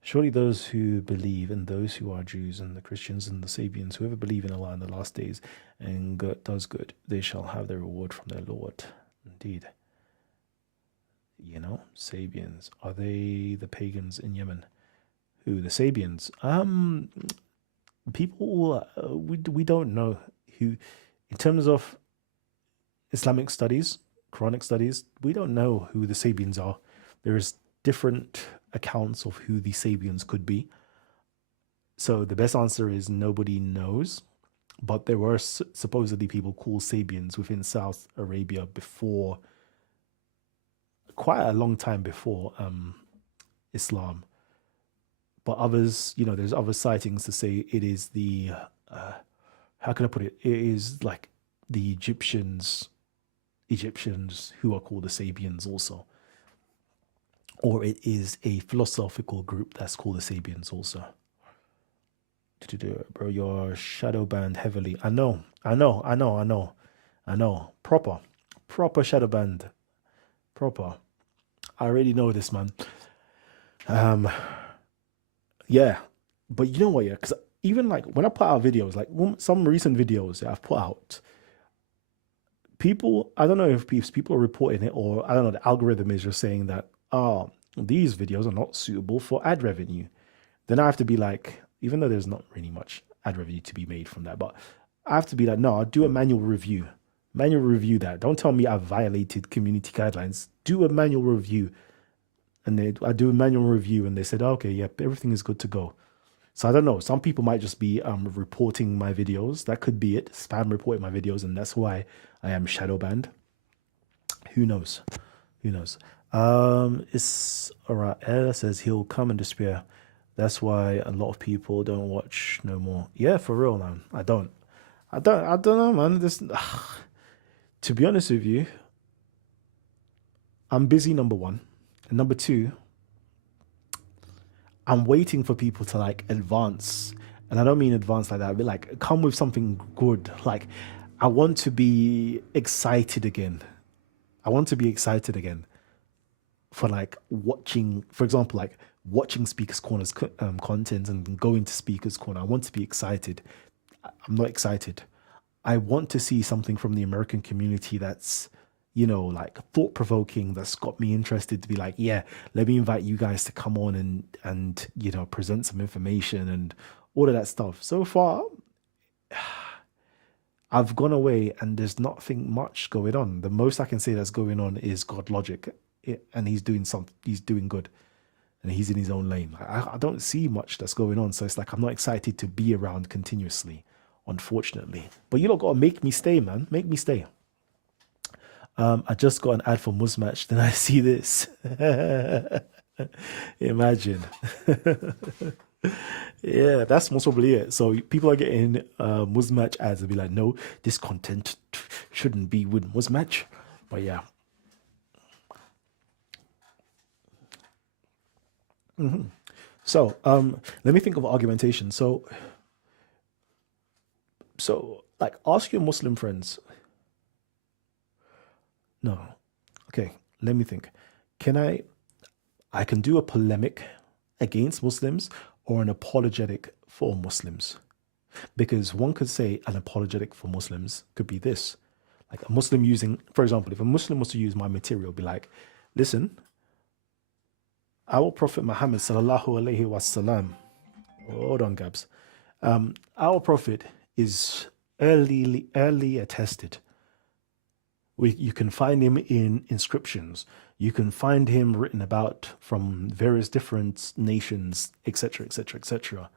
Surely those who believe and those who are Jews and the Christians and the Sabians, whoever believe in Allah in the last days and does good, they shall have their reward from their Lord. Indeed. You know, Sabians. Are they the pagans in Yemen? Who, the Sabians? People, we don't know who, in terms of Islamic studies, Quranic studies, we don't know who the Sabians are. There's different accounts of who the Sabians could be. So the best answer is nobody knows. But there were supposedly people called Sabians within South Arabia before, quite a long time before Islam. But others, there's other sightings to say it is the, uh, how can I put it? It is like the Egyptians who are called the Sabians also, or it is a philosophical group that's called the Sabians also. Bro, you're shadow banned heavily. I know. Proper shadow banned. Proper. I already know this, man. Um, yeah, but you know what? Yeah, because even like when I put out videos, like some recent videos that I've put out, people, I don't know if people are reporting it, or I don't know, the algorithm is just saying that, oh, these videos are not suitable for ad revenue. Then I have to be like, even though there's not really much ad revenue to be made from that, but I have to be like, no, I'll do a manual review. Manual review that. Don't tell me I've violated community guidelines. Do a manual review. And I do a manual review, and they said, okay, yep, everything is good to go. So I don't know. Some people might just be reporting my videos. That could be it. Spam reporting my videos, and that's why I am shadow banned. Who knows? Who knows? It's all right. Ella says he'll come in despair. That's why a lot of people don't watch no more. Yeah, for real, man. I don't know, man. This, to be honest with you, I'm busy. Number one, and number two, I'm waiting for people to like advance. And I don't mean advance like that, but like come with something good. Like I want to be excited again. I want to be excited again for like watching, for example, like watching Speakers Corner's content and going to Speakers Corner. I want to be excited. I'm not excited. I want to see something from the American community that's, like thought provoking, that's got me interested to be like, yeah, let me invite you guys to come on and present some information and all of that stuff. So far, I've gone away and there's nothing much going on. The most I can say that's going on is God Logic, and he's doing good, and he's in his own lane. I don't see much that's going on, so it's like I'm not excited to be around continuously, unfortunately. But you lot gotta make me stay, man. Make me stay. I just got an ad for Muzmatch, then I see this. Imagine. Yeah, that's most probably it. So people are getting Muzmatch ads and be like, no, this content shouldn't be with Muzmatch. But yeah. So let me think of argumentation. So like ask your Muslim friends. No. Okay, let me think. Can I can do a polemic against Muslims or an apologetic for Muslims. Because one could say an apologetic for Muslims could be this. Like a Muslim using, for example, if a Muslim was to use my material, be like, listen, our Prophet Muhammad sallallahu alaihi wasallam, hold on, Gabs. Our Prophet is early attested. You can find him in inscriptions. You can find him written about from various different nations, etc., etc., etc.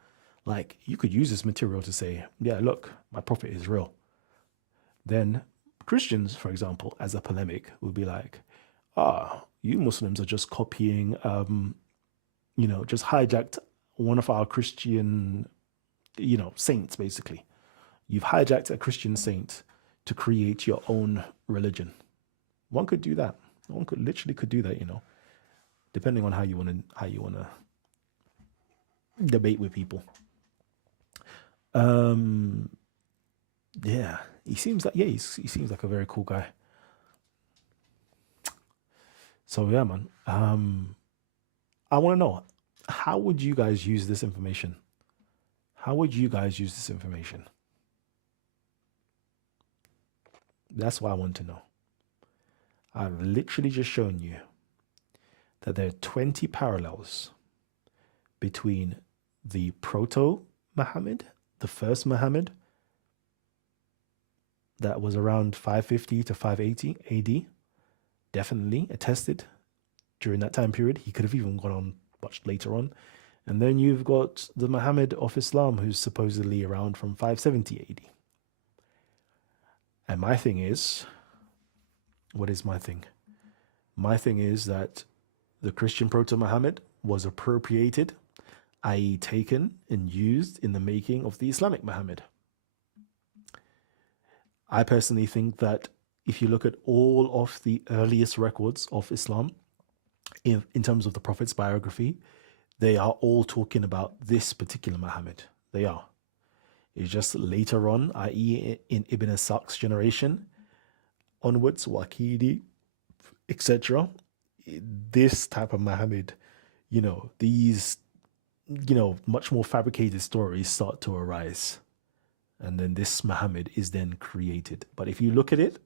Like you could use this material to say, yeah, look, my prophet is real. Then Christians, for example, as a polemic, would be like, you Muslims are just copying, just hijacked one of our Christian, saints, basically. You've hijacked a Christian saint to create your own religion. One could do that. One could literally could do that, depending on how you wanna debate with people. Um, yeah, he seems like he seems like a very cool guy. So yeah, man. I want to know, how would you guys use this information? How would you guys use this information? That's what I want to know. I've literally just shown you that there are 20 parallels between the proto Muhammad, the first Muhammad, that was around 550 to 580 AD, definitely attested during that time period. He could have even gone on much later on. And then you've got the Muhammad of Islam, who's supposedly around from 570 AD. And my thing is, what is my thing? My thing is that the Christian proto Muhammad was appropriated, i.e. taken and used in the making of the Islamic Muhammad. I personally think that if you look at all of the earliest records of Islam, in terms of the Prophet's biography, they are all talking about this particular Muhammad. They are. It's just later on, i.e. in Ibn Asak's generation, onwards, Waqidi, etc., this type of Muhammad, these, much more fabricated stories start to arise. And then this Muhammad is then created. But if you look at it,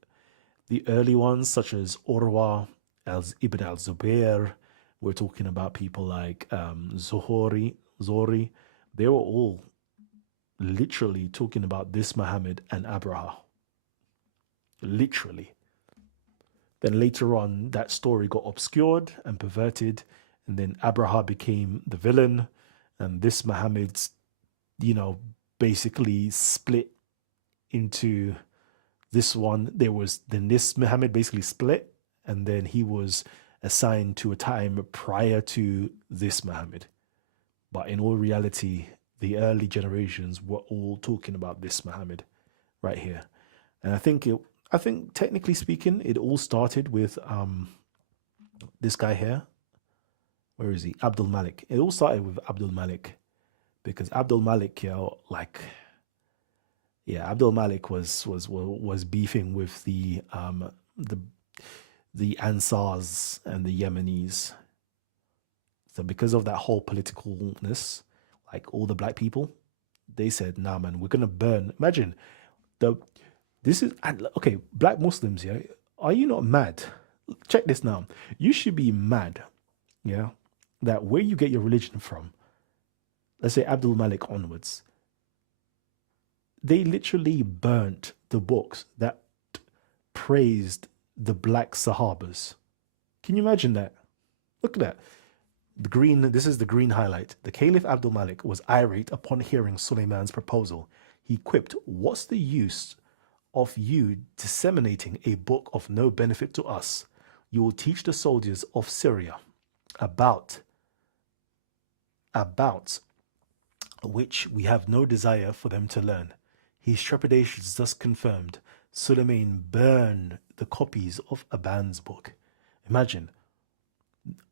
the early ones, such as Urwa, Ibn al-Zubair, we're talking about people like Zori, they were all literally talking about this Muhammad and Abraha. Literally. Then later on, that story got obscured and perverted, and then Abraha became the villain, and this Muhammad's, basically split into this one. Then this Muhammad basically split, and then he was assigned to a time prior to this Muhammad. But in all reality, the early generations were all talking about this Muhammad right here. And I think technically speaking, it all started with this guy here. Where is he? Abdul Malik. It all started with Abdul Malik, because Abdul Malik, Abdul Malik was beefing with the Ansars and the Yemenis. So because of that whole politicalness, like all the black people, they said, "Nah, man, we're gonna burn." Imagine okay, black Muslims, yeah. Are you not mad? Check this now. You should be mad, yeah, that where you get your religion from, let's say Abdul Malik onwards, they literally burnt the books that praised the black Sahabas. Can you imagine that? Look at that. This is the green highlight. The Caliph Abdul Malik was irate upon hearing Suleiman's proposal. He quipped, "What's the use of you disseminating a book of no benefit to us? You will teach the soldiers of Syria about which we have no desire for them to learn." His trepidations thus confirmed, Suleiman burned the copies of Aban's book. Imagine,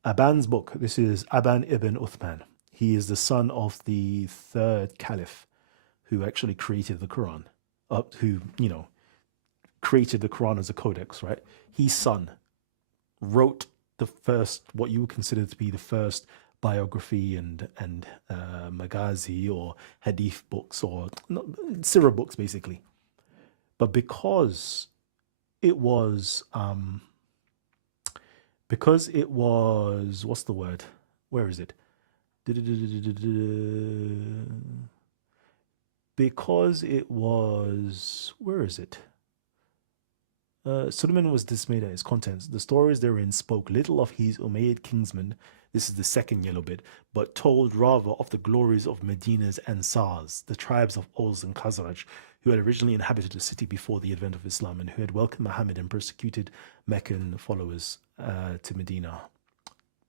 Aban's book, this is Aban ibn Uthman. He is the son of the third caliph who actually created the Quran, who, created the Quran as a codex, right? His son wrote the first, what you would consider to be the first biography and magazi or hadith books, or sirah books, basically. But because it was what's the word? Where is it? Because it was, where is it? Suleiman was dismayed at his contents. The stories therein spoke little of his Umayyad kinsmen, this is the second yellow bit, but told rather of the glories of Medina's Ansars, the tribes of Aus and Khazraj, who had originally inhabited the city before the advent of Islam, and who had welcomed Muhammad and persecuted Meccan followers to Medina.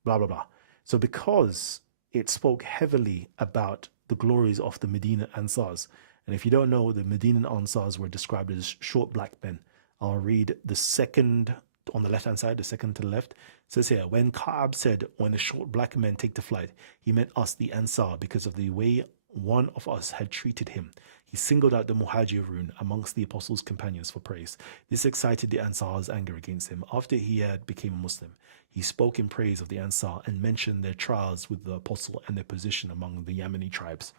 Blah, blah, blah. So because it spoke heavily about the glories of the Medina Ansars, and if you don't know, the Medinan Ansars were described as short black men. I'll read the second on the left-hand side, the second to the left. It says here, when Ka'ab said, "When the short black men take to flight," he meant us, the Ansar, because of the way one of us had treated him. He singled out the Muhajirun amongst the apostles' companions for praise. This excited the Ansar's anger against him. After he had become a Muslim, he spoke in praise of the Ansar and mentioned their trials with the apostle and their position among the Yemeni tribes.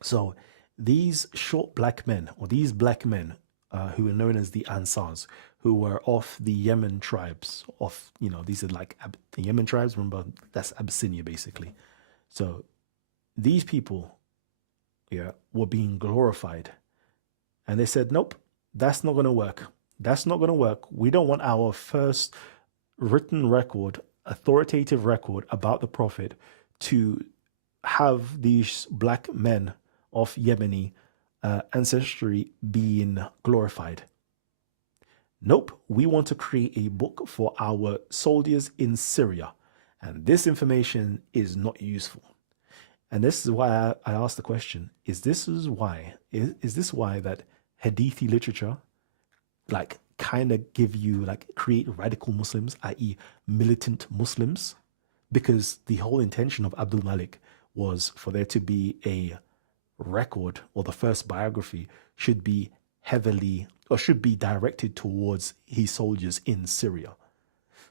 So these short black men, or these black men, who were known as the Ansars, who were of the Yemen tribes, these are like the Yemen tribes, remember, that's Abyssinia basically. So these people, were being glorified. And they said, nope, that's not going to work. That's not going to work. We don't want our first written record, authoritative record about the Prophet to have these black men of Yemeni ancestry being glorified. Nope, we want to create a book for our soldiers in Syria. And this information is not useful. And this is why I asked the question: Is this why that Hadithi literature, like, kind of give you, like, create radical Muslims, i.e., militant Muslims? Because the whole intention of Abdul Malik was for there to be a record, or the first biography should be heavily, or should be directed towards his soldiers in Syria.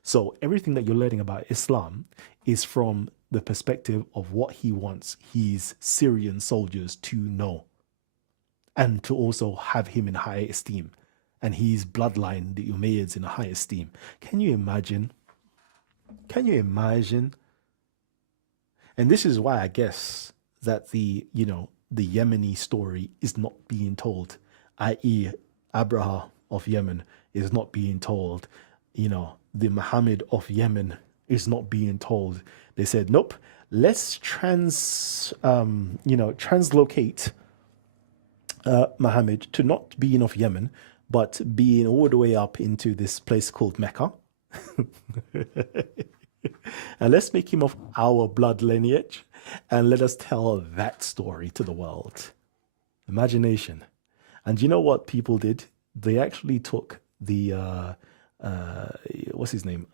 So everything that you're learning about Islam is from the perspective of what he wants his Syrian soldiers to know, and to also have him in high esteem, and his bloodline, the Umayyads, in a high esteem. Can you imagine? Can you imagine? And this is why I guess that the Yemeni story is not being told, i.e., Abraha of Yemen is not being told, the Muhammad of Yemen is not being told. They said, nope, let's translocate Muhammad to not being of Yemen, but being all the way up into this place called Mecca. And let's make him of our blood lineage, and let us tell that story to the world. Imagination. And you know what people did? They actually took the what's his name,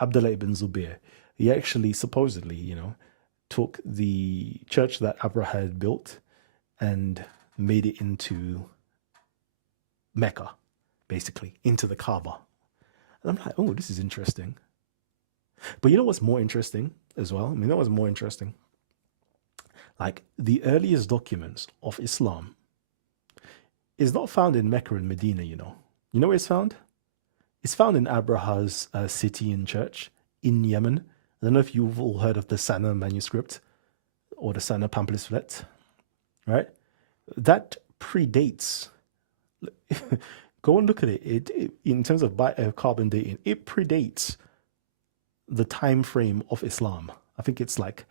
Abdullah ibn Zubair. He actually supposedly, took the church that Abraha had built and made it into Mecca, basically, into the Kaaba. And I'm like, oh, this is interesting. But you know what's more interesting as well? What's more interesting? Like, the earliest documents of Islam is not found in Mecca and Medina, You know where it's found? It's found in Abraha's city and church in Yemen. I don't know if you've all heard of the Sana manuscript or the Sana pamphlet, right? That predates. Go and look at it. It in terms of carbon dating, it predates the time frame of Islam. I think it's like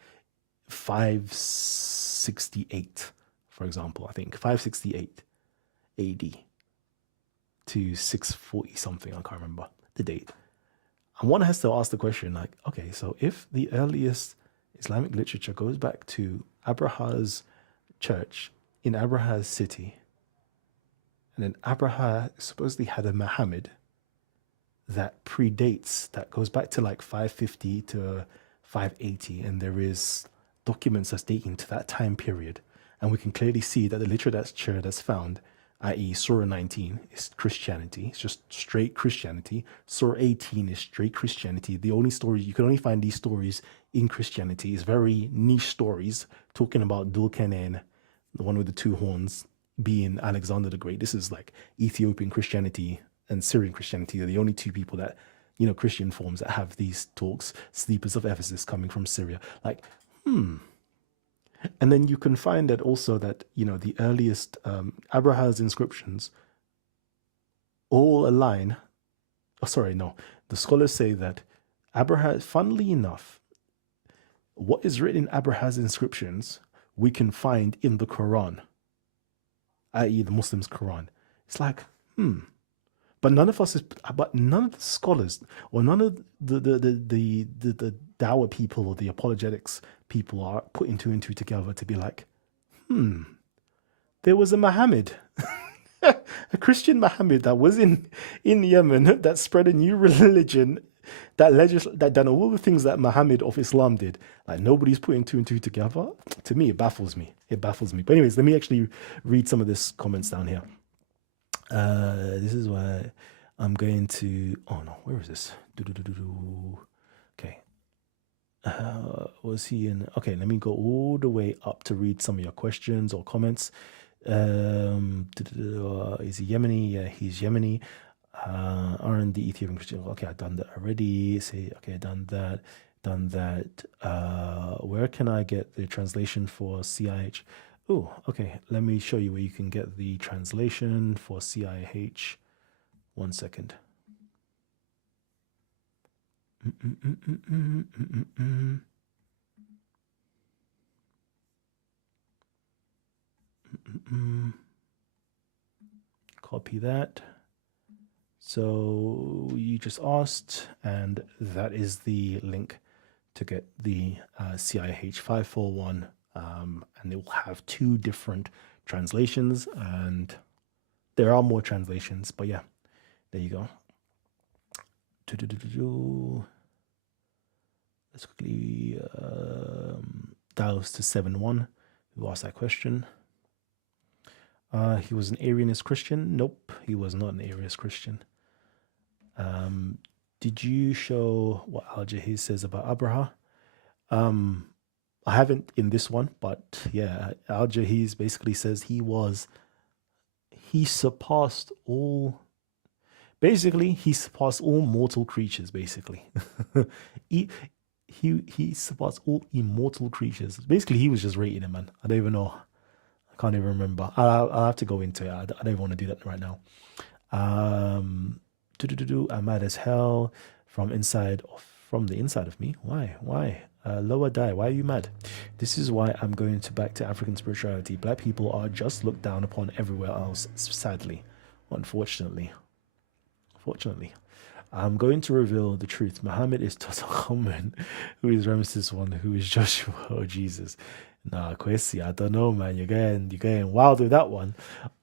568, for example. I think 568 AD to 640 something. I can't remember the date. And one has to ask the question, like, okay, so if the earliest Islamic literature goes back to Abraha's church in Abraha's city, and then Abraha supposedly had a Muhammad that predates, that goes back to like 550 to 580, and there is documents that's dating to that time period, and we can clearly see that the literature that's found, i.e. Surah 19, is Christianity. It's just straight Christianity. Surah 18 is straight Christianity. The only story, you can only find these stories in Christianity. It's very niche stories, talking about Dulkanen, the one with the two horns, being Alexander the Great. This is like Ethiopian Christianity and Syrian Christianity are the only two people that, Christian forms that have these talks. Sleepers of Ephesus coming from Syria. Like, And then you can find that also that, the earliest Abraha's inscriptions all align. Oh, sorry, no. The scholars say that Abraha, funnily enough, what is written in Abraha's inscriptions, we can find in the Quran, i.e. the Muslims' Quran. It's like, But none of the scholars, or none of the Dawah people or the apologetics people are putting two and two together to be like, there was a Muhammad, a Christian Muhammad that was in Yemen that spread a new religion that done all the things that Muhammad of Islam did. Like, nobody's putting two and two together. To me, it baffles me. But anyways, let me actually read some of this comments down here. This is why I'm going to. Oh no, where is this? Okay. Was he in? Okay, let me go all the way up to read some of your questions or comments. Is he Yemeni? Yeah, he's Yemeni. R&D Ethiopian Christian. Okay, I've done that already. Say, okay, done that. Where can I get the translation for CIH? Oh, okay. Let me show you where you can get the translation for CIH. 1 second. Copy that. So you just asked, and that is the link to get the CIH 541, and it will have 2 different translations, and there are more translations, but yeah, there you go. Let's quickly dials to 7-1, who asked that question. He was an Arianist Christian. Nope, he was not an Arianist Christian. Did you show what Al-Jahiz says about Abraha? I haven't in this one, but yeah, Al-Jahiz basically says he surpassed all mortal creatures, basically. he surpassed all immortal creatures. Basically, he was just rating him, man. I don't even know. I can't even remember. I'll have to go into it. I don't even want to do that right now. I'm mad as hell from the inside of me. Why? Lower die. Why are you mad? This is why I'm going back to African spirituality. Black people are just looked down upon everywhere else, sadly. Unfortunately. I'm going to reveal the truth. Muhammad is Tutankhamun, who is Ramesses I, who is Joshua or Jesus. Nah, Kwesi, I don't know, man. You're going wild with that one.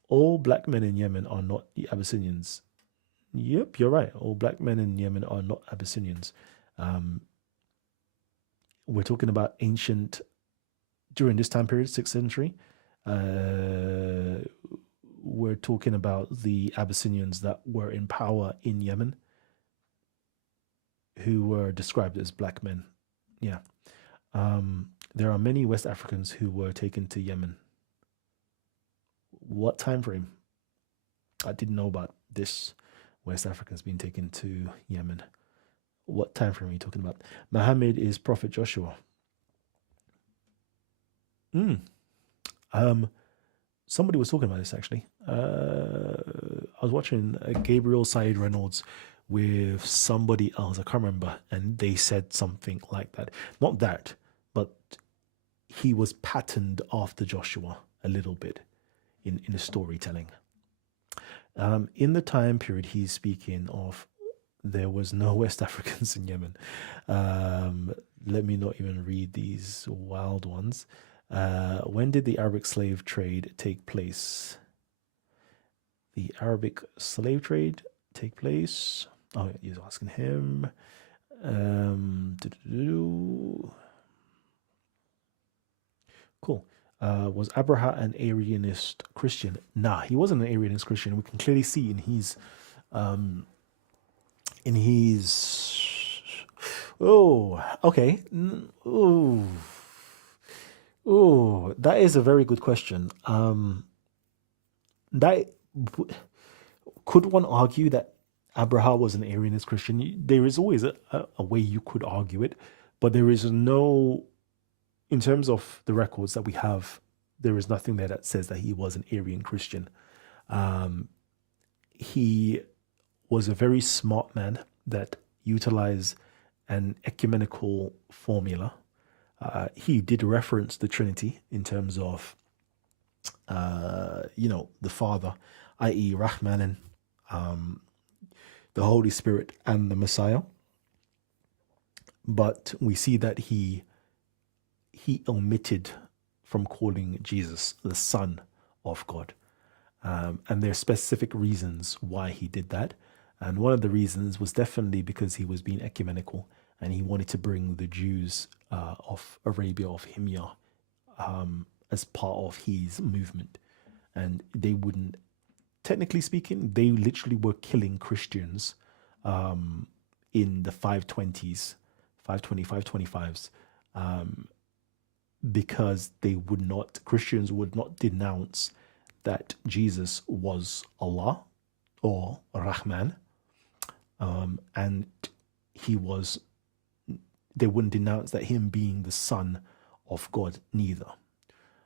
All black men in Yemen are not Abyssinians. Yep, you're right. All black men in Yemen are not Abyssinians. We're talking about ancient, during this time period, 6th century. We're talking about the Abyssinians that were in power in Yemen, who were described as black men. Yeah. There are many West Africans who were taken to Yemen. What time frame? I didn't know about this. West Africans being taken to Yemen. What time frame are you talking about? Muhammad is Prophet Joshua. Somebody was talking about this, actually. I was watching Gabriel Said Reynolds with somebody else, I can't remember, and they said something like that. Not that, but he was patterned after Joshua a little bit in the storytelling. In the time period he's speaking of, there was no West Africans in Yemen. Let me not even read these wild ones. When did the Arabic slave trade take place? The Arabic slave trade take place? Oh, he's asking him. Cool. Was Abraha an Arianist Christian? Nah, he wasn't an Arianist Christian. We can clearly see in his oh, okay. Oh, that is a very good question. That could one argue that Abraha was an Arianist Christian? There is always a way you could argue it, but there is no, in terms of the records that we have, there is nothing there that says that he was an Arian Christian. He was a very smart man that utilized an ecumenical formula. He did reference the Trinity in terms of, the Father, i.e. Rahman, and the Holy Spirit and the Messiah. But we see that he omitted from calling Jesus the Son of God. And there are specific reasons why he did that. And one of the reasons was definitely because he was being ecumenical and he wanted to bring the Jews of Arabia, of Himyar, as part of his movement. And they wouldn't, technically speaking, they literally were killing Christians in the 520s, 520, 525s, because Christians would not denounce that Jesus was Allah or Rahman, and they wouldn't denounce that him being the Son of God neither.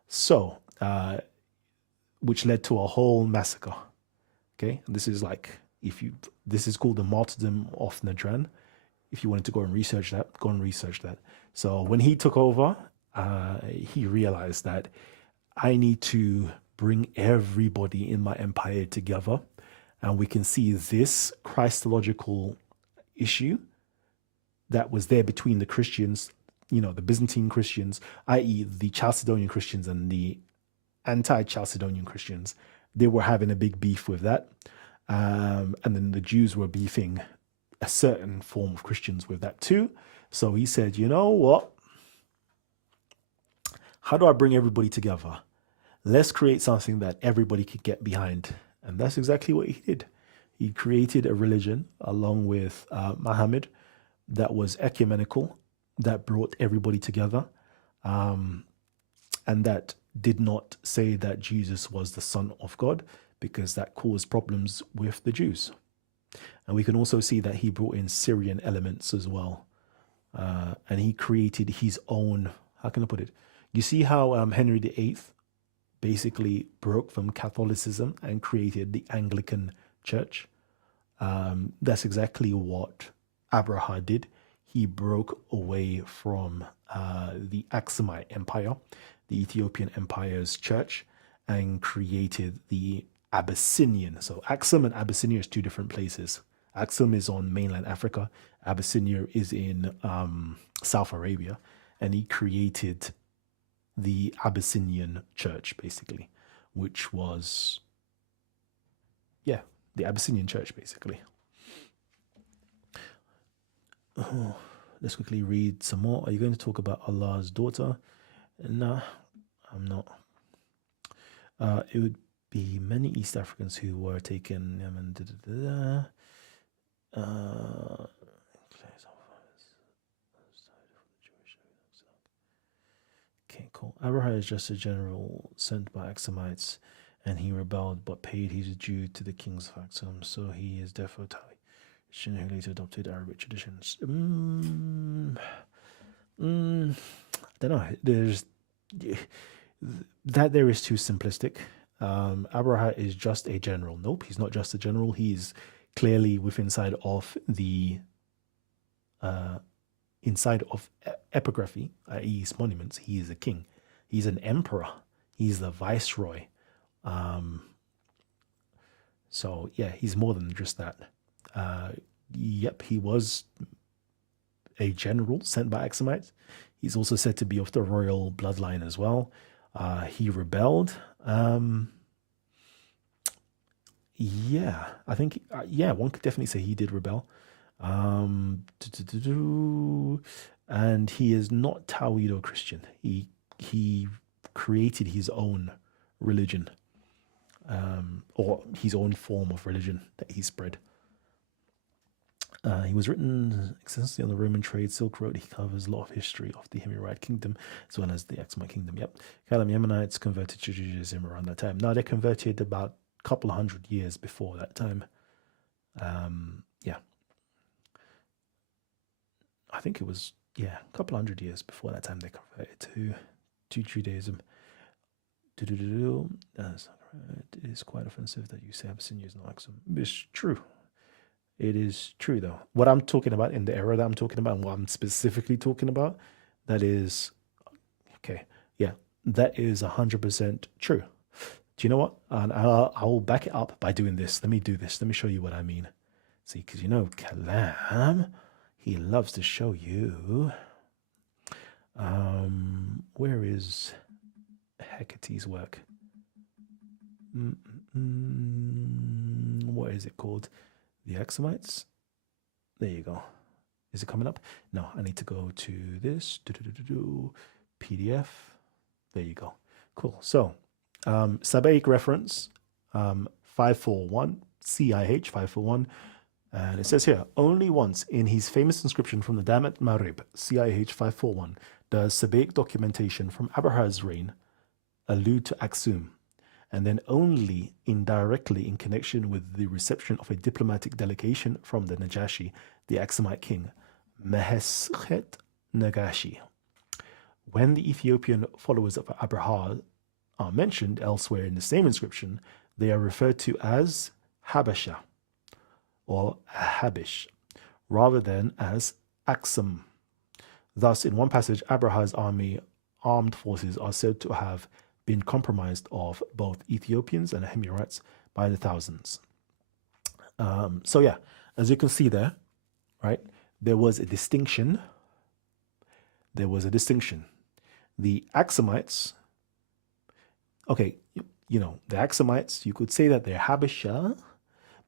So, which led to a whole massacre. Okay, and this is called the martyrdom of Najran. If you wanted to go and research that, go and research that. So when he took over, he realized that I need to bring everybody in my empire together. And we can see this Christological issue that was there between the Christians the Byzantine Christians, i.e., the Chalcedonian Christians and the anti-Chalcedonian Christians, they were having a big beef with that. And then the Jews were beefing a certain form of Christians with that too. So he said, you know what? How do I bring everybody together? Let's create something that everybody could get behind. And that's exactly what he did. He created a religion along with Muhammad that was ecumenical, that brought everybody together, and that did not say that Jesus was the Son of God, because that caused problems with the Jews. And we can also see that he brought in Syrian elements as well. And he created his own, how can I put it? You see how Henry VIII basically broke from Catholicism and created the Anglican Church? That's exactly what Abraha did. He broke away from the Aksumite Empire, the Ethiopian Empire's church, and created the Abyssinian. So Aksum and Abyssinia is two different places. Aksum is on mainland Africa. Abyssinia is in South Arabia. And he created the Abyssinian church, basically, which was, the Abyssinian church, basically. Oh, let's quickly read some more. Are you going to talk about Allah's daughter? No, I'm not. It would be many East Africans who were taken. Okay, cool. Abraha is just a general sent by Axumites, and he rebelled but paid his due to the kings of Axum, so he is therefore who later adopted Arabic traditions. I don't know. There's that there is too simplistic. Abraha is just a general. Nope, he's not just a general. He's clearly inside of the inside of epigraphy, i.e. his monuments. He is a king. He's an emperor. He's the viceroy. So yeah, he's more than just that. Yep, he was a general sent by Axumites. He's also said to be of the royal bloodline as well. He rebelled. Yeah, I think, one could definitely say he did rebel. And he is not Tawido Christian. He created his own religion, or his own form of religion that he spread. He was written extensively on the Roman trade, Silk Road. He covers a lot of history of the Himyarite kingdom as well as the Aksumite kingdom. Yep. Kalam Yemenites converted to Judaism around that time. No, they converted about a couple of 100 years before that time. Yeah. I think it was, a couple 100 years before that time they converted to Judaism. It is quite offensive that you say Abyssinia is not Aksum. It's true. It is true, though. What I'm talking about in the era that I'm talking about and what I'm specifically talking about, that is, that is 100% true. Do you know what? And I'll back it up by doing this. Let me do this. Let me show you what I mean. See, because Kalam, he loves to show you. Where is Hecate's work? What is it called? The Axumites. There you go. Is it coming up? No, I need to go to this PDF. There you go. Cool. So Sabaic reference 541 CIH 541, and it says here, only once in his famous inscription from the Damat Marib CIH 541 does Sabaic documentation from Abraha's reign allude to Aksum, and then only indirectly in connection with the reception of a diplomatic delegation from the Najashi, the Aksumite king, Meheshet Nagashi. When the Ethiopian followers of Abraha are mentioned elsewhere in the same inscription, they are referred to as Habasha or Habish, rather than as Aksum. Thus, in one passage, Abraha's armed forces are said to have been compromised of both Ethiopians and Himyarites by the thousands. So yeah, as you can see there, right, there was a distinction there was a distinction. The Axumites, okay, the Axumites, you could say that they're Habesha,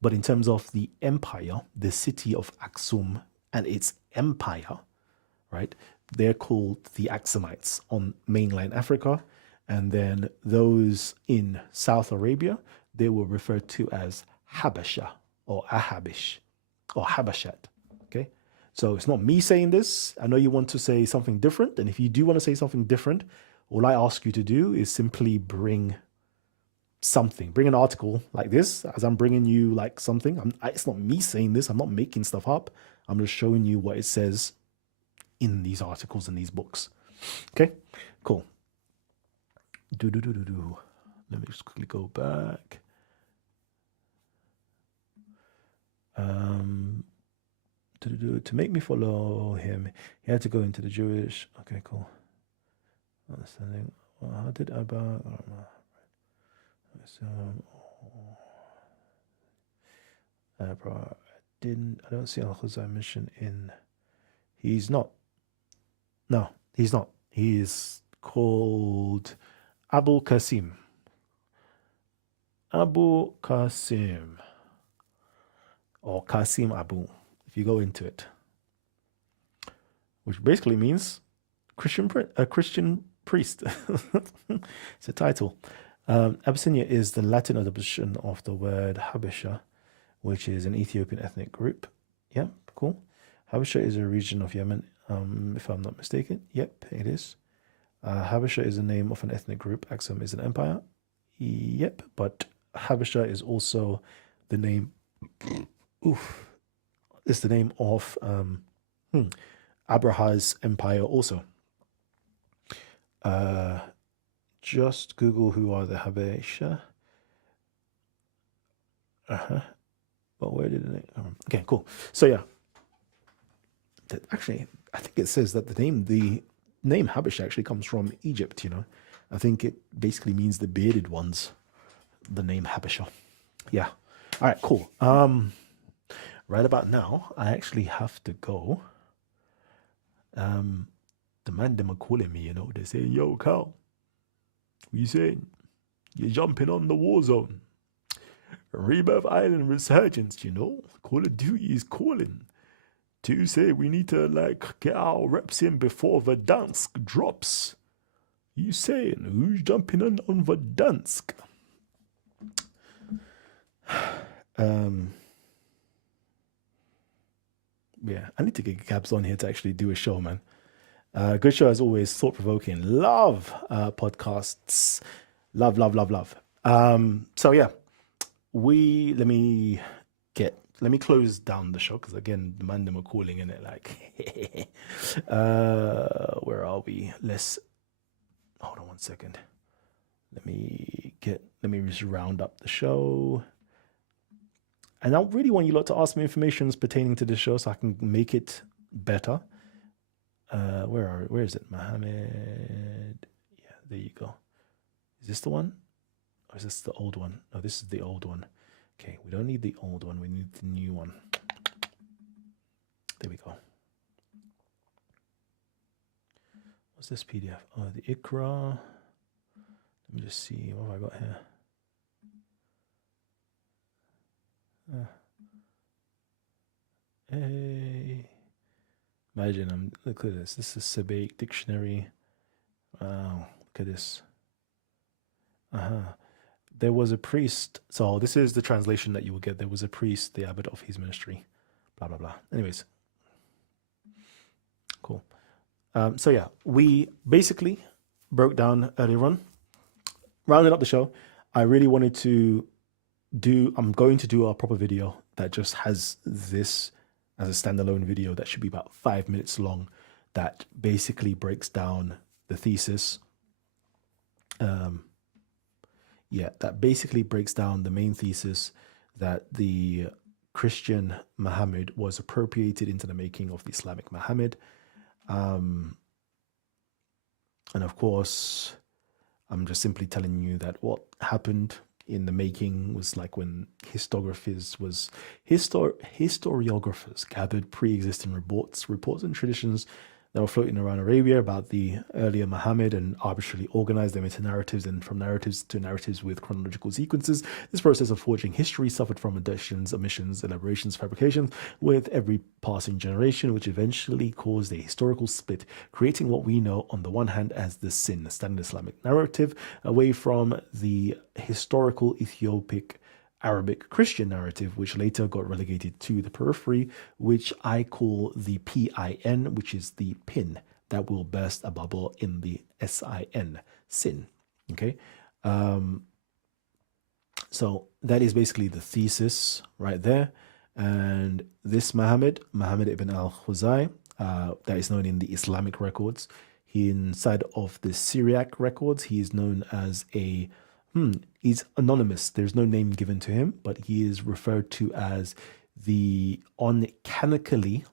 but in terms of the empire, the city of Aksum and its empire, right, they're called the Axumites on mainland Africa. And then those in South Arabia, they were referred to as Habasha or Ahabish or Habashat. Okay. So it's not me saying this. I know you want to say something different. And if you do want to say something different, all I ask you to do is simply bring something, bring an article like this, as I'm bringing you like something. It's not me saying this. I'm not making stuff up. I'm just showing you what it says in these articles and these books. Okay, cool. Let me just quickly go back. To make me follow him, he had to go into the Jewish. Okay, cool. Understanding. Well, how did Abba? I don't see Al-Khuzai mentioned in. He's not. No, he's not. He is called Abu Qasim. Abu Qasim. Or Qasim Abu, if you go into it. Which basically means Christian priest. It's a title. Abyssinia is the Latin adaptation of the word Habesha, which is an Ethiopian ethnic group. Yeah, cool. Habesha is a region of Yemen, if I'm not mistaken. Yep, it is. Habesha is the name of an ethnic group. Aksum is an empire. Yep, but Habesha is also the name. It's the name of Abraha's empire also. Just Google who are the Habesha. But where did it? Okay, cool. So yeah, actually, I think it says that the name Habesha actually comes from Egypt. I think it basically means the bearded ones. The name Habesha. Yeah. All right. Cool. Right about now, I actually have to go. The man them are calling me. They're saying, "Yo, Carl, what you saying? You're jumping on the war zone. Rebirth Island resurgence, Call of Duty is calling to say we need to get our reps in before Verdansk drops. You saying who's jumping on Verdansk? Yeah, I need to get Gabs on here to actually do a show, man. Good show as always, thought provoking. Love podcasts. Love. So yeah. Let me close down the show because again the man them are calling in it where are we? Hold on 1 second. Let me just round up the show. And I really want you lot to ask me information pertaining to the show so I can make it better. Where is it? Mohammed. Yeah, there you go. Is this the one? Or is this the old one? No, this is the old one. Okay, we don't need the old one. We need the new one. There we go. What's this PDF? Oh, the Ikra. Let me just see. What have I got here? Hey. Imagine, look at this. This is Sabaic Dictionary. Wow, look at this. There was a priest. So this is the translation that you will get. There was a priest, the abbot of his ministry. Blah, blah, blah. Anyways. Cool. So yeah, we basically broke down earlier on. Rounding up the show, I really wanted to I'm going to do a proper video that just has this as a standalone video that should be about 5 minutes long that basically breaks down the thesis. That basically breaks down the main thesis that the Christian Muhammad was appropriated into the making of the Islamic Muhammad. And of course, I'm just simply telling you that what happened in the making was like when historiographers gathered pre-existing reports and traditions that were floating around Arabia about the earlier Muhammad and arbitrarily organized them into narratives and from narratives to narratives with chronological sequences. This process of forging history suffered from additions, omissions, elaborations, fabrications with every passing generation, which eventually caused a historical split, creating what we know on the one hand as the standard Islamic narrative, away from the historical Ethiopic Arabic Christian narrative, which later got relegated to the periphery, which I call the PIN, which is the pin that will burst a bubble in the sin. Okay. So that is basically the thesis right there. And this Muhammad ibn al-Khuzai, that is known in the Islamic records, inside of the Syriac records, he is known as he's anonymous. There's no name given to him, but he is referred to as the uncanonically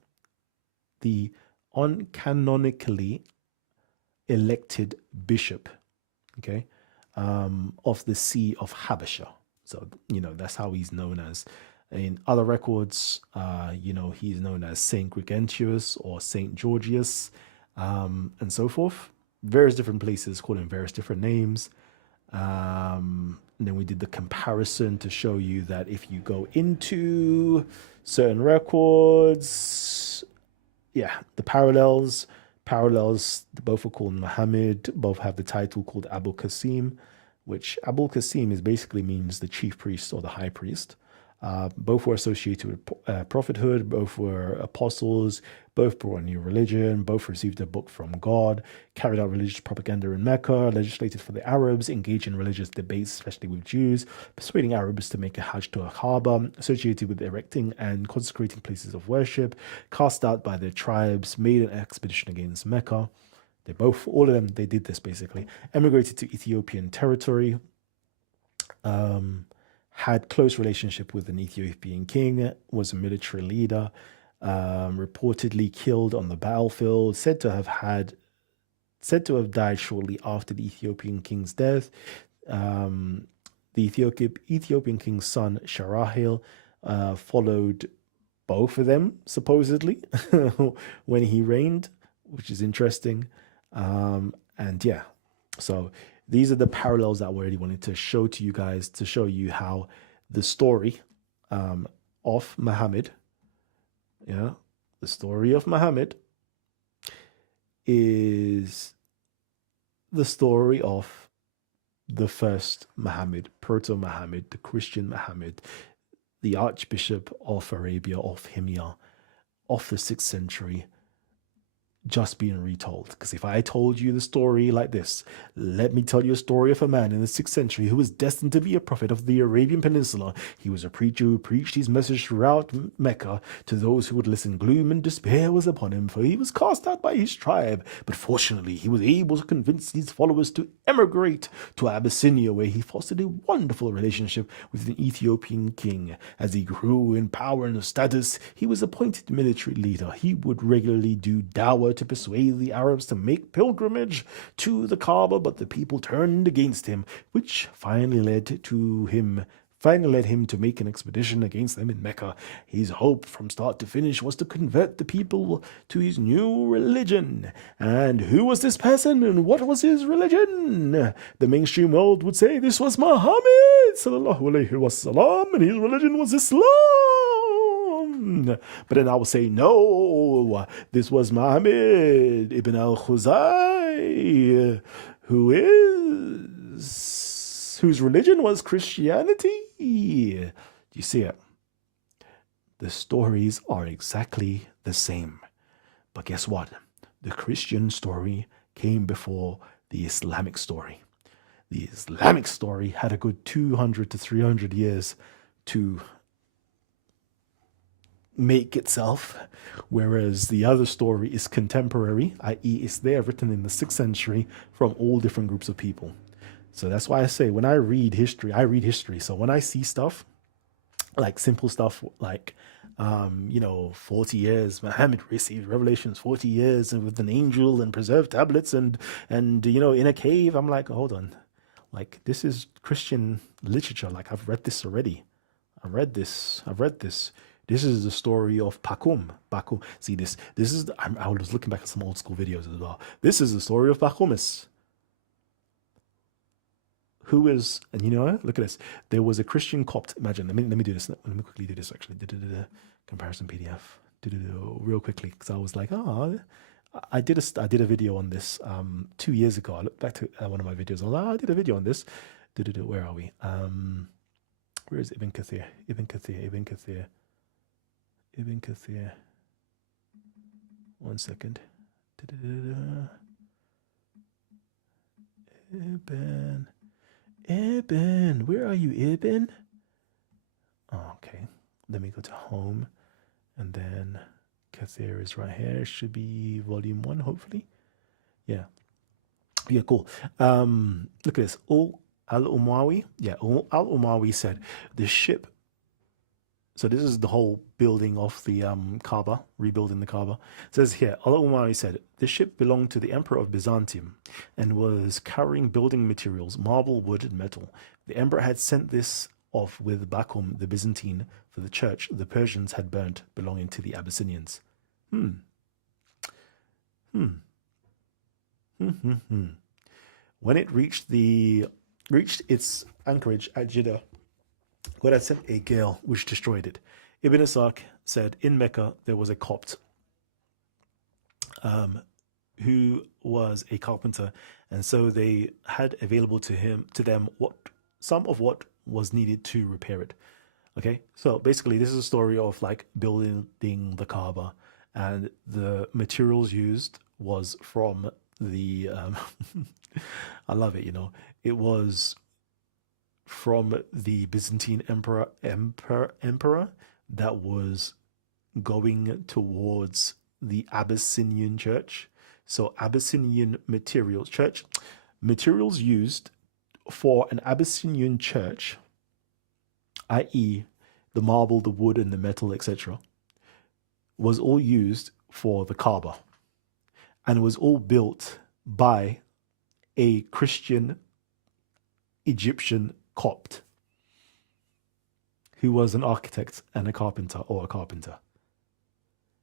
elected bishop, okay, of the See of Habasha. So, that's how he's known as. In other records, he's known as Saint Gregentius or Saint Georgius, and so forth. Various different places call him various different names. And then we did the comparison to show you that if you go into certain records, the parallels, both are called Muhammad, both have the title called Abu Qasim, which Abu Qasim basically means the chief priest or the high priest. Both were associated with prophethood, both were apostles, both brought a new religion, both received a book from God, carried out religious propaganda in Mecca, legislated for the Arabs, engaged in religious debates, especially with Jews, persuading Arabs to make a Hajj to a Kaaba, associated with erecting and consecrating places of worship, cast out by their tribes, made an expedition against Mecca. All of them, they did this basically. Emigrated to Ethiopian territory, had close relationship with an Ethiopian king, was a military leader, reportedly killed on the battlefield, said to have died shortly after the Ethiopian king's death. The Ethiopian king's son Sharahil followed both of them supposedly when he reigned, which is interesting. So these are the parallels that I really wanted to show to you guys, to show you how the story of Muhammad, the story of Muhammad is the story of the first Muhammad, Proto-Muhammad, the Christian Muhammad, the Archbishop of Arabia, of Himyar, of the 6th century, just being retold. Because if I told you the story like this, let me tell you a story of a man in the 6th century who was destined to be a prophet of the Arabian Peninsula. He was a preacher who preached his message throughout Mecca. To those who would listen, gloom and despair was upon him, for he was cast out by his tribe. But fortunately, he was able to convince his followers to emigrate to Abyssinia, where he fostered a wonderful relationship with an Ethiopian king. As he grew in power and status, he was appointed military leader. He would regularly do dawah to persuade the Arabs to make pilgrimage to the Kaaba, but the people turned against him, which finally led him to make an expedition against them in Mecca. His hope from start to finish was to convert the people to his new religion. And who was this person and what was his religion? The mainstream world would say this was Muhammad sallallahu alaihi wasallam, and his religion was Islam. But then I would say, no, this was Muhammad ibn al-Khuzai, whose religion was Christianity. Do you see it? The stories are exactly the same. But guess what? The Christian story came before the Islamic story. The Islamic story had a good 200 to 300 years to make itself, whereas the other story is contemporary, i.e. it's there written in the 6th century from all different groups of people. So that's why I say when I read history. So when I see stuff, like simple stuff like, 40 years, Muhammad received revelations, 40 years and with an angel and preserved tablets and in a cave, I'm like, hold on. Like, this is Christian literature. Like, I've read this already. I've read this. This is the story of Pakum. Pakum. See this. This is. I was looking back at some old school videos as well. This is the story of Pakumis, who is, and you know, look at this. There was a Christian Copt. Imagine. Let me do this. Let me quickly do this. Actually, comparison PDF. Real quickly, because I was like, oh, I did a video on this 2 years ago. I looked back to one of my videos. I was like, oh, I did a video on this. Where are we? Where is Ibn Kathir? Ibn Kathir. 1 second. Ibn, where are you, Ibn? Oh, okay, let me go to home, and then Kathir is right here. It should be volume 1, hopefully. Yeah, cool. Look at this. Al-Umawi. Yeah, Al-Umawi said the ship. So this is the whole building of the Kaaba, rebuilding the Kaaba. It says here, Al-Umawi said, the ship belonged to the Emperor of Byzantium and was carrying building materials, marble, wood, and metal. The Emperor had sent this off with Bakum, the Byzantine, for the church the Persians had burnt, belonging to the Abyssinians. When it reached its anchorage at Jeddah, God had sent a gale which destroyed it. Ibn Ishaq said, in Mecca there was a Copt who was a carpenter, and so they had available to them some of what was needed to repair it. Okay, so basically this is a story of like building the Kaaba, and the materials used was from the I love it, it was from the Byzantine emperor that was going towards the Abyssinian church. So Abyssinian materials used for an Abyssinian church, i.e. the marble, the wood, and the metal, etc., was all used for the Kaaba, and was all built by a Christian Egyptian Copt who was an architect and a carpenter.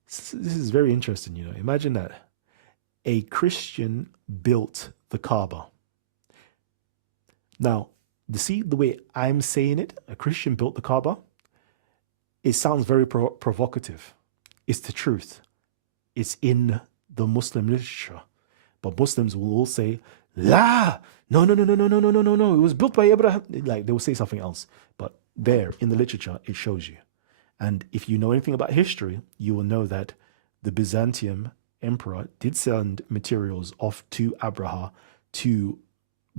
This is very interesting, Imagine that. A Christian built the Kaaba. Now, see the way I'm saying it, a Christian built the Kaaba, it sounds very provocative. It's the truth. It's in the Muslim literature. But Muslims will all say, La! No. It was built by Abraham. Like, they will say something else. But there, in the literature, it shows you. And if you know anything about history, you will know that the Byzantium emperor did send materials off to Abraha to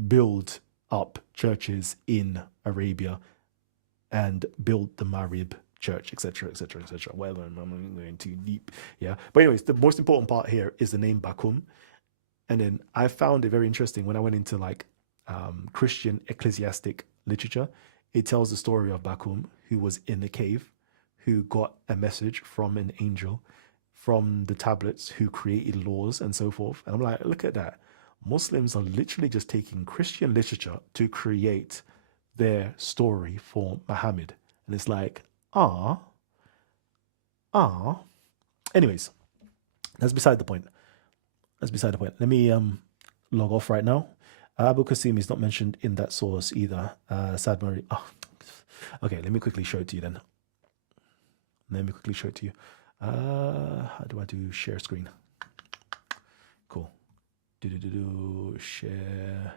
build up churches in Arabia and build the Marib church, etc. Well, I'm going too deep. Yeah. But anyways, the most important part here is the name Bakum. And then I found it very interesting when I went into like Christian ecclesiastic literature. It tells the story of Bakum, who was in the cave, who got a message from an angel, from the tablets, who created laws and so forth. And I'm like, look at that. Muslims are literally just taking Christian literature to create their story for Muhammad. And it's like, Anyways, that's beside the point. Let me log off right now. Abu Qasim is not mentioned in that source either. Sad Murray. Okay, let me quickly show it to you then. How do I do share screen? Cool. Share.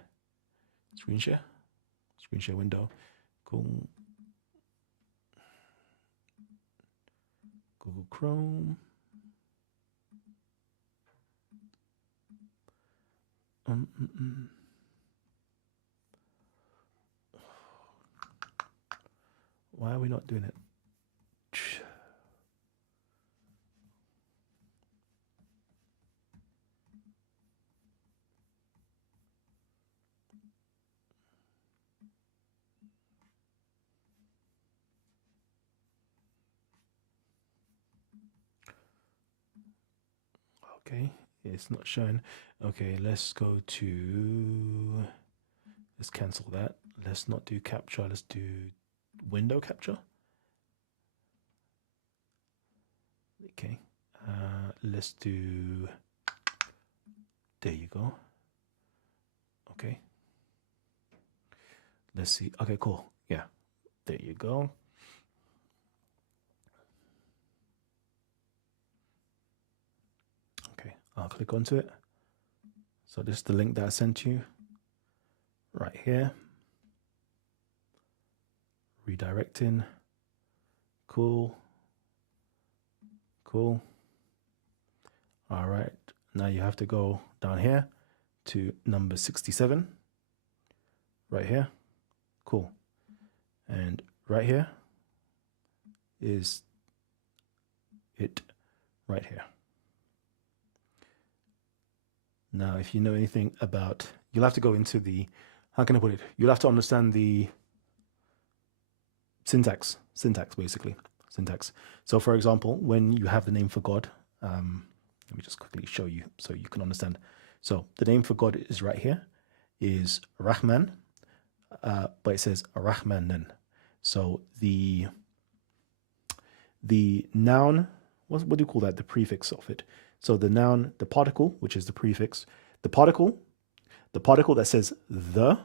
Screen share. Screen share window. Cool. Google Chrome. Why are we not doing it? Okay, it's not showing. Okay, let's go to, let's cancel that. Let's not do capture, let's do window capture. Okay, let's do, there you go. Okay, let's see. Okay, cool. Yeah, there you go. Okay, I'll click onto it. So this is the link that I sent you right here. Redirecting. Cool. Cool. All right, now you have to go down here to number 67, right here. Cool. And right here is it right here. Now, if you know anything about, you'll have to go into the, how can I put it? You'll have to understand the syntax basically, syntax. So for example, when you have the name for God, let me just quickly show you so you can understand. So the name for God is right here, is Rahman, but it says Rahmanan. So the noun, what do you call that? The prefix of it. So the noun, the particle, which is the prefix, the particle that says the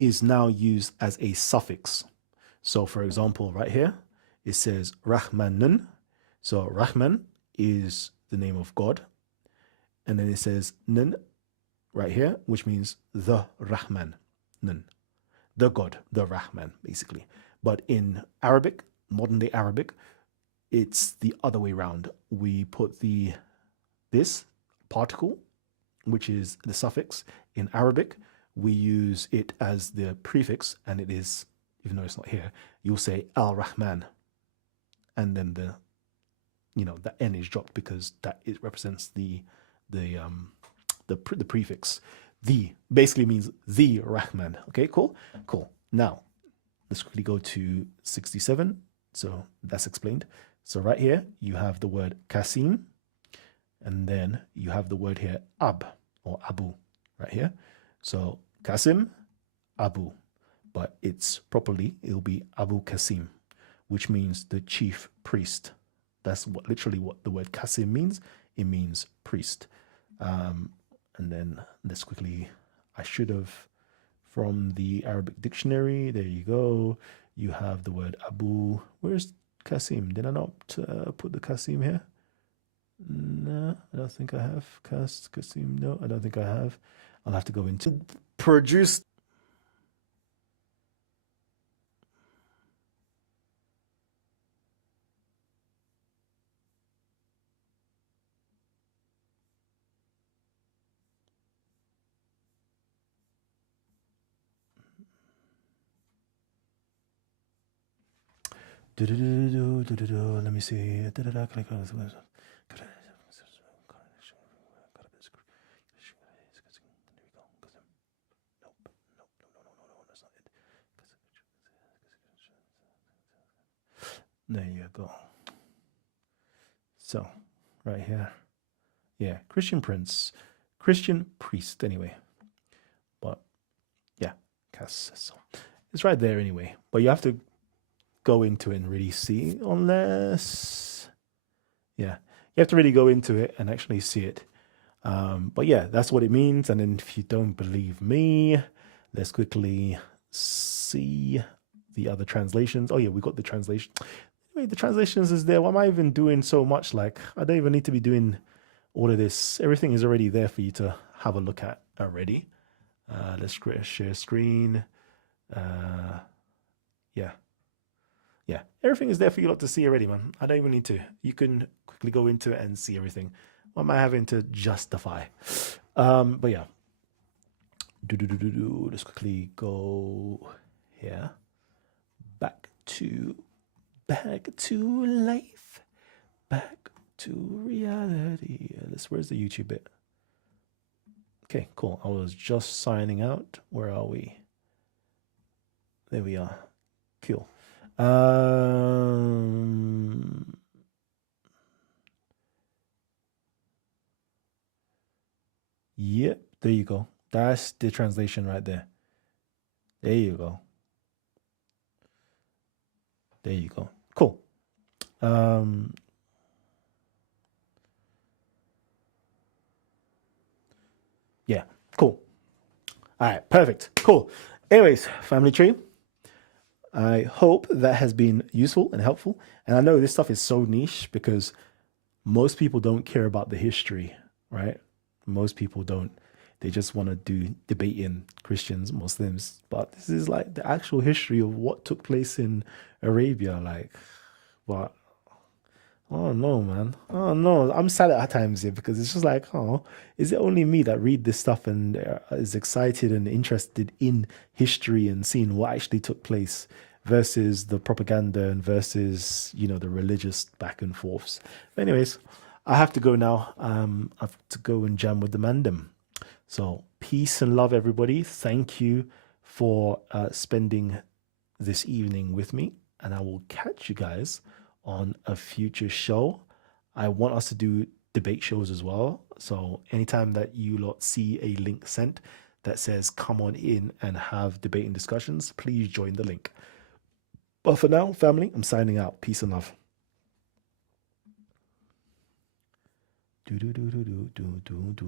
is now used as a suffix. So for example, right here, it says Rahmanun. So Rahman is the name of God. And then it says Nun right here, which means the Rahman, Nun, the God, the Rahman, basically. But in Arabic, modern day Arabic, it's the other way around. We put this particle, which is the suffix. In Arabic, we use it as the prefix, and it is, even though it's not here, you'll say Al-Rahman. And then the N is dropped because that it represents the prefix. The basically means the Rahman. Okay, cool. Now, let's quickly go to 67. So that's explained. So right here, you have the word Kasim, and then you have the word here, Ab, or Abu, right here. So Kasim, Abu, but it'll be Abu Kasim, which means the chief priest. That's literally what the word Kasim means. It means priest. And then let's quickly, I should have, from the Arabic dictionary, there you go. You have the word Abu. Where's Kasim? Did I not put the Kasim here? No, I don't think I have. Kasim, no, I don't think I have. I'll have to go into produce. Let me see. There you go. So, right here. Yeah, Christian priest, anyway. But, yeah, so it's right there anyway. But you have to go into it and really see, unless, yeah, you have to really go into it and actually see it. But yeah, that's what it means. And then if you don't believe me, let's quickly see the other translations. Oh yeah, we got the translation. Wait, the translations is there. Why am I even doing so much? Like, I don't even need to be doing all of this. Everything is already there for you to have a look at already. Let's share screen. Yeah, everything is there for you lot to see already, man. I don't even need to. You can quickly go into it and see everything. What am I having to justify? But yeah. Let's quickly go here. Back to life. Back to reality. Where's the YouTube bit? Okay, cool. I was just signing out. Where are we? There we are. Cool. Yep, there you go. That's the translation right there. There you go. There you go. Cool. All right, perfect. Cool. Anyways, family tree. I hope that has been useful and helpful. And I know this stuff is so niche because most people don't care about the history, right? Most people don't. They just want to do debating Christians, Muslims. But this is like the actual history of what took place in Arabia. Like, but oh no, man. Oh no. I'm sad at times here because it's just like, oh, is it only me that read this stuff and is excited and interested in history and seeing what actually took place versus the propaganda and versus, the religious back and forths. But anyways, I have to go now. I have to go and jam with the mandem. So peace and love, everybody. Thank you for spending this evening with me, and I will catch you guys on a future show. I want us to do debate shows as well. So anytime that you lot see a link sent that says come on in and have debating discussions, please join the link. But for now, family, I'm signing out. Peace and love. Do do do do do do do do.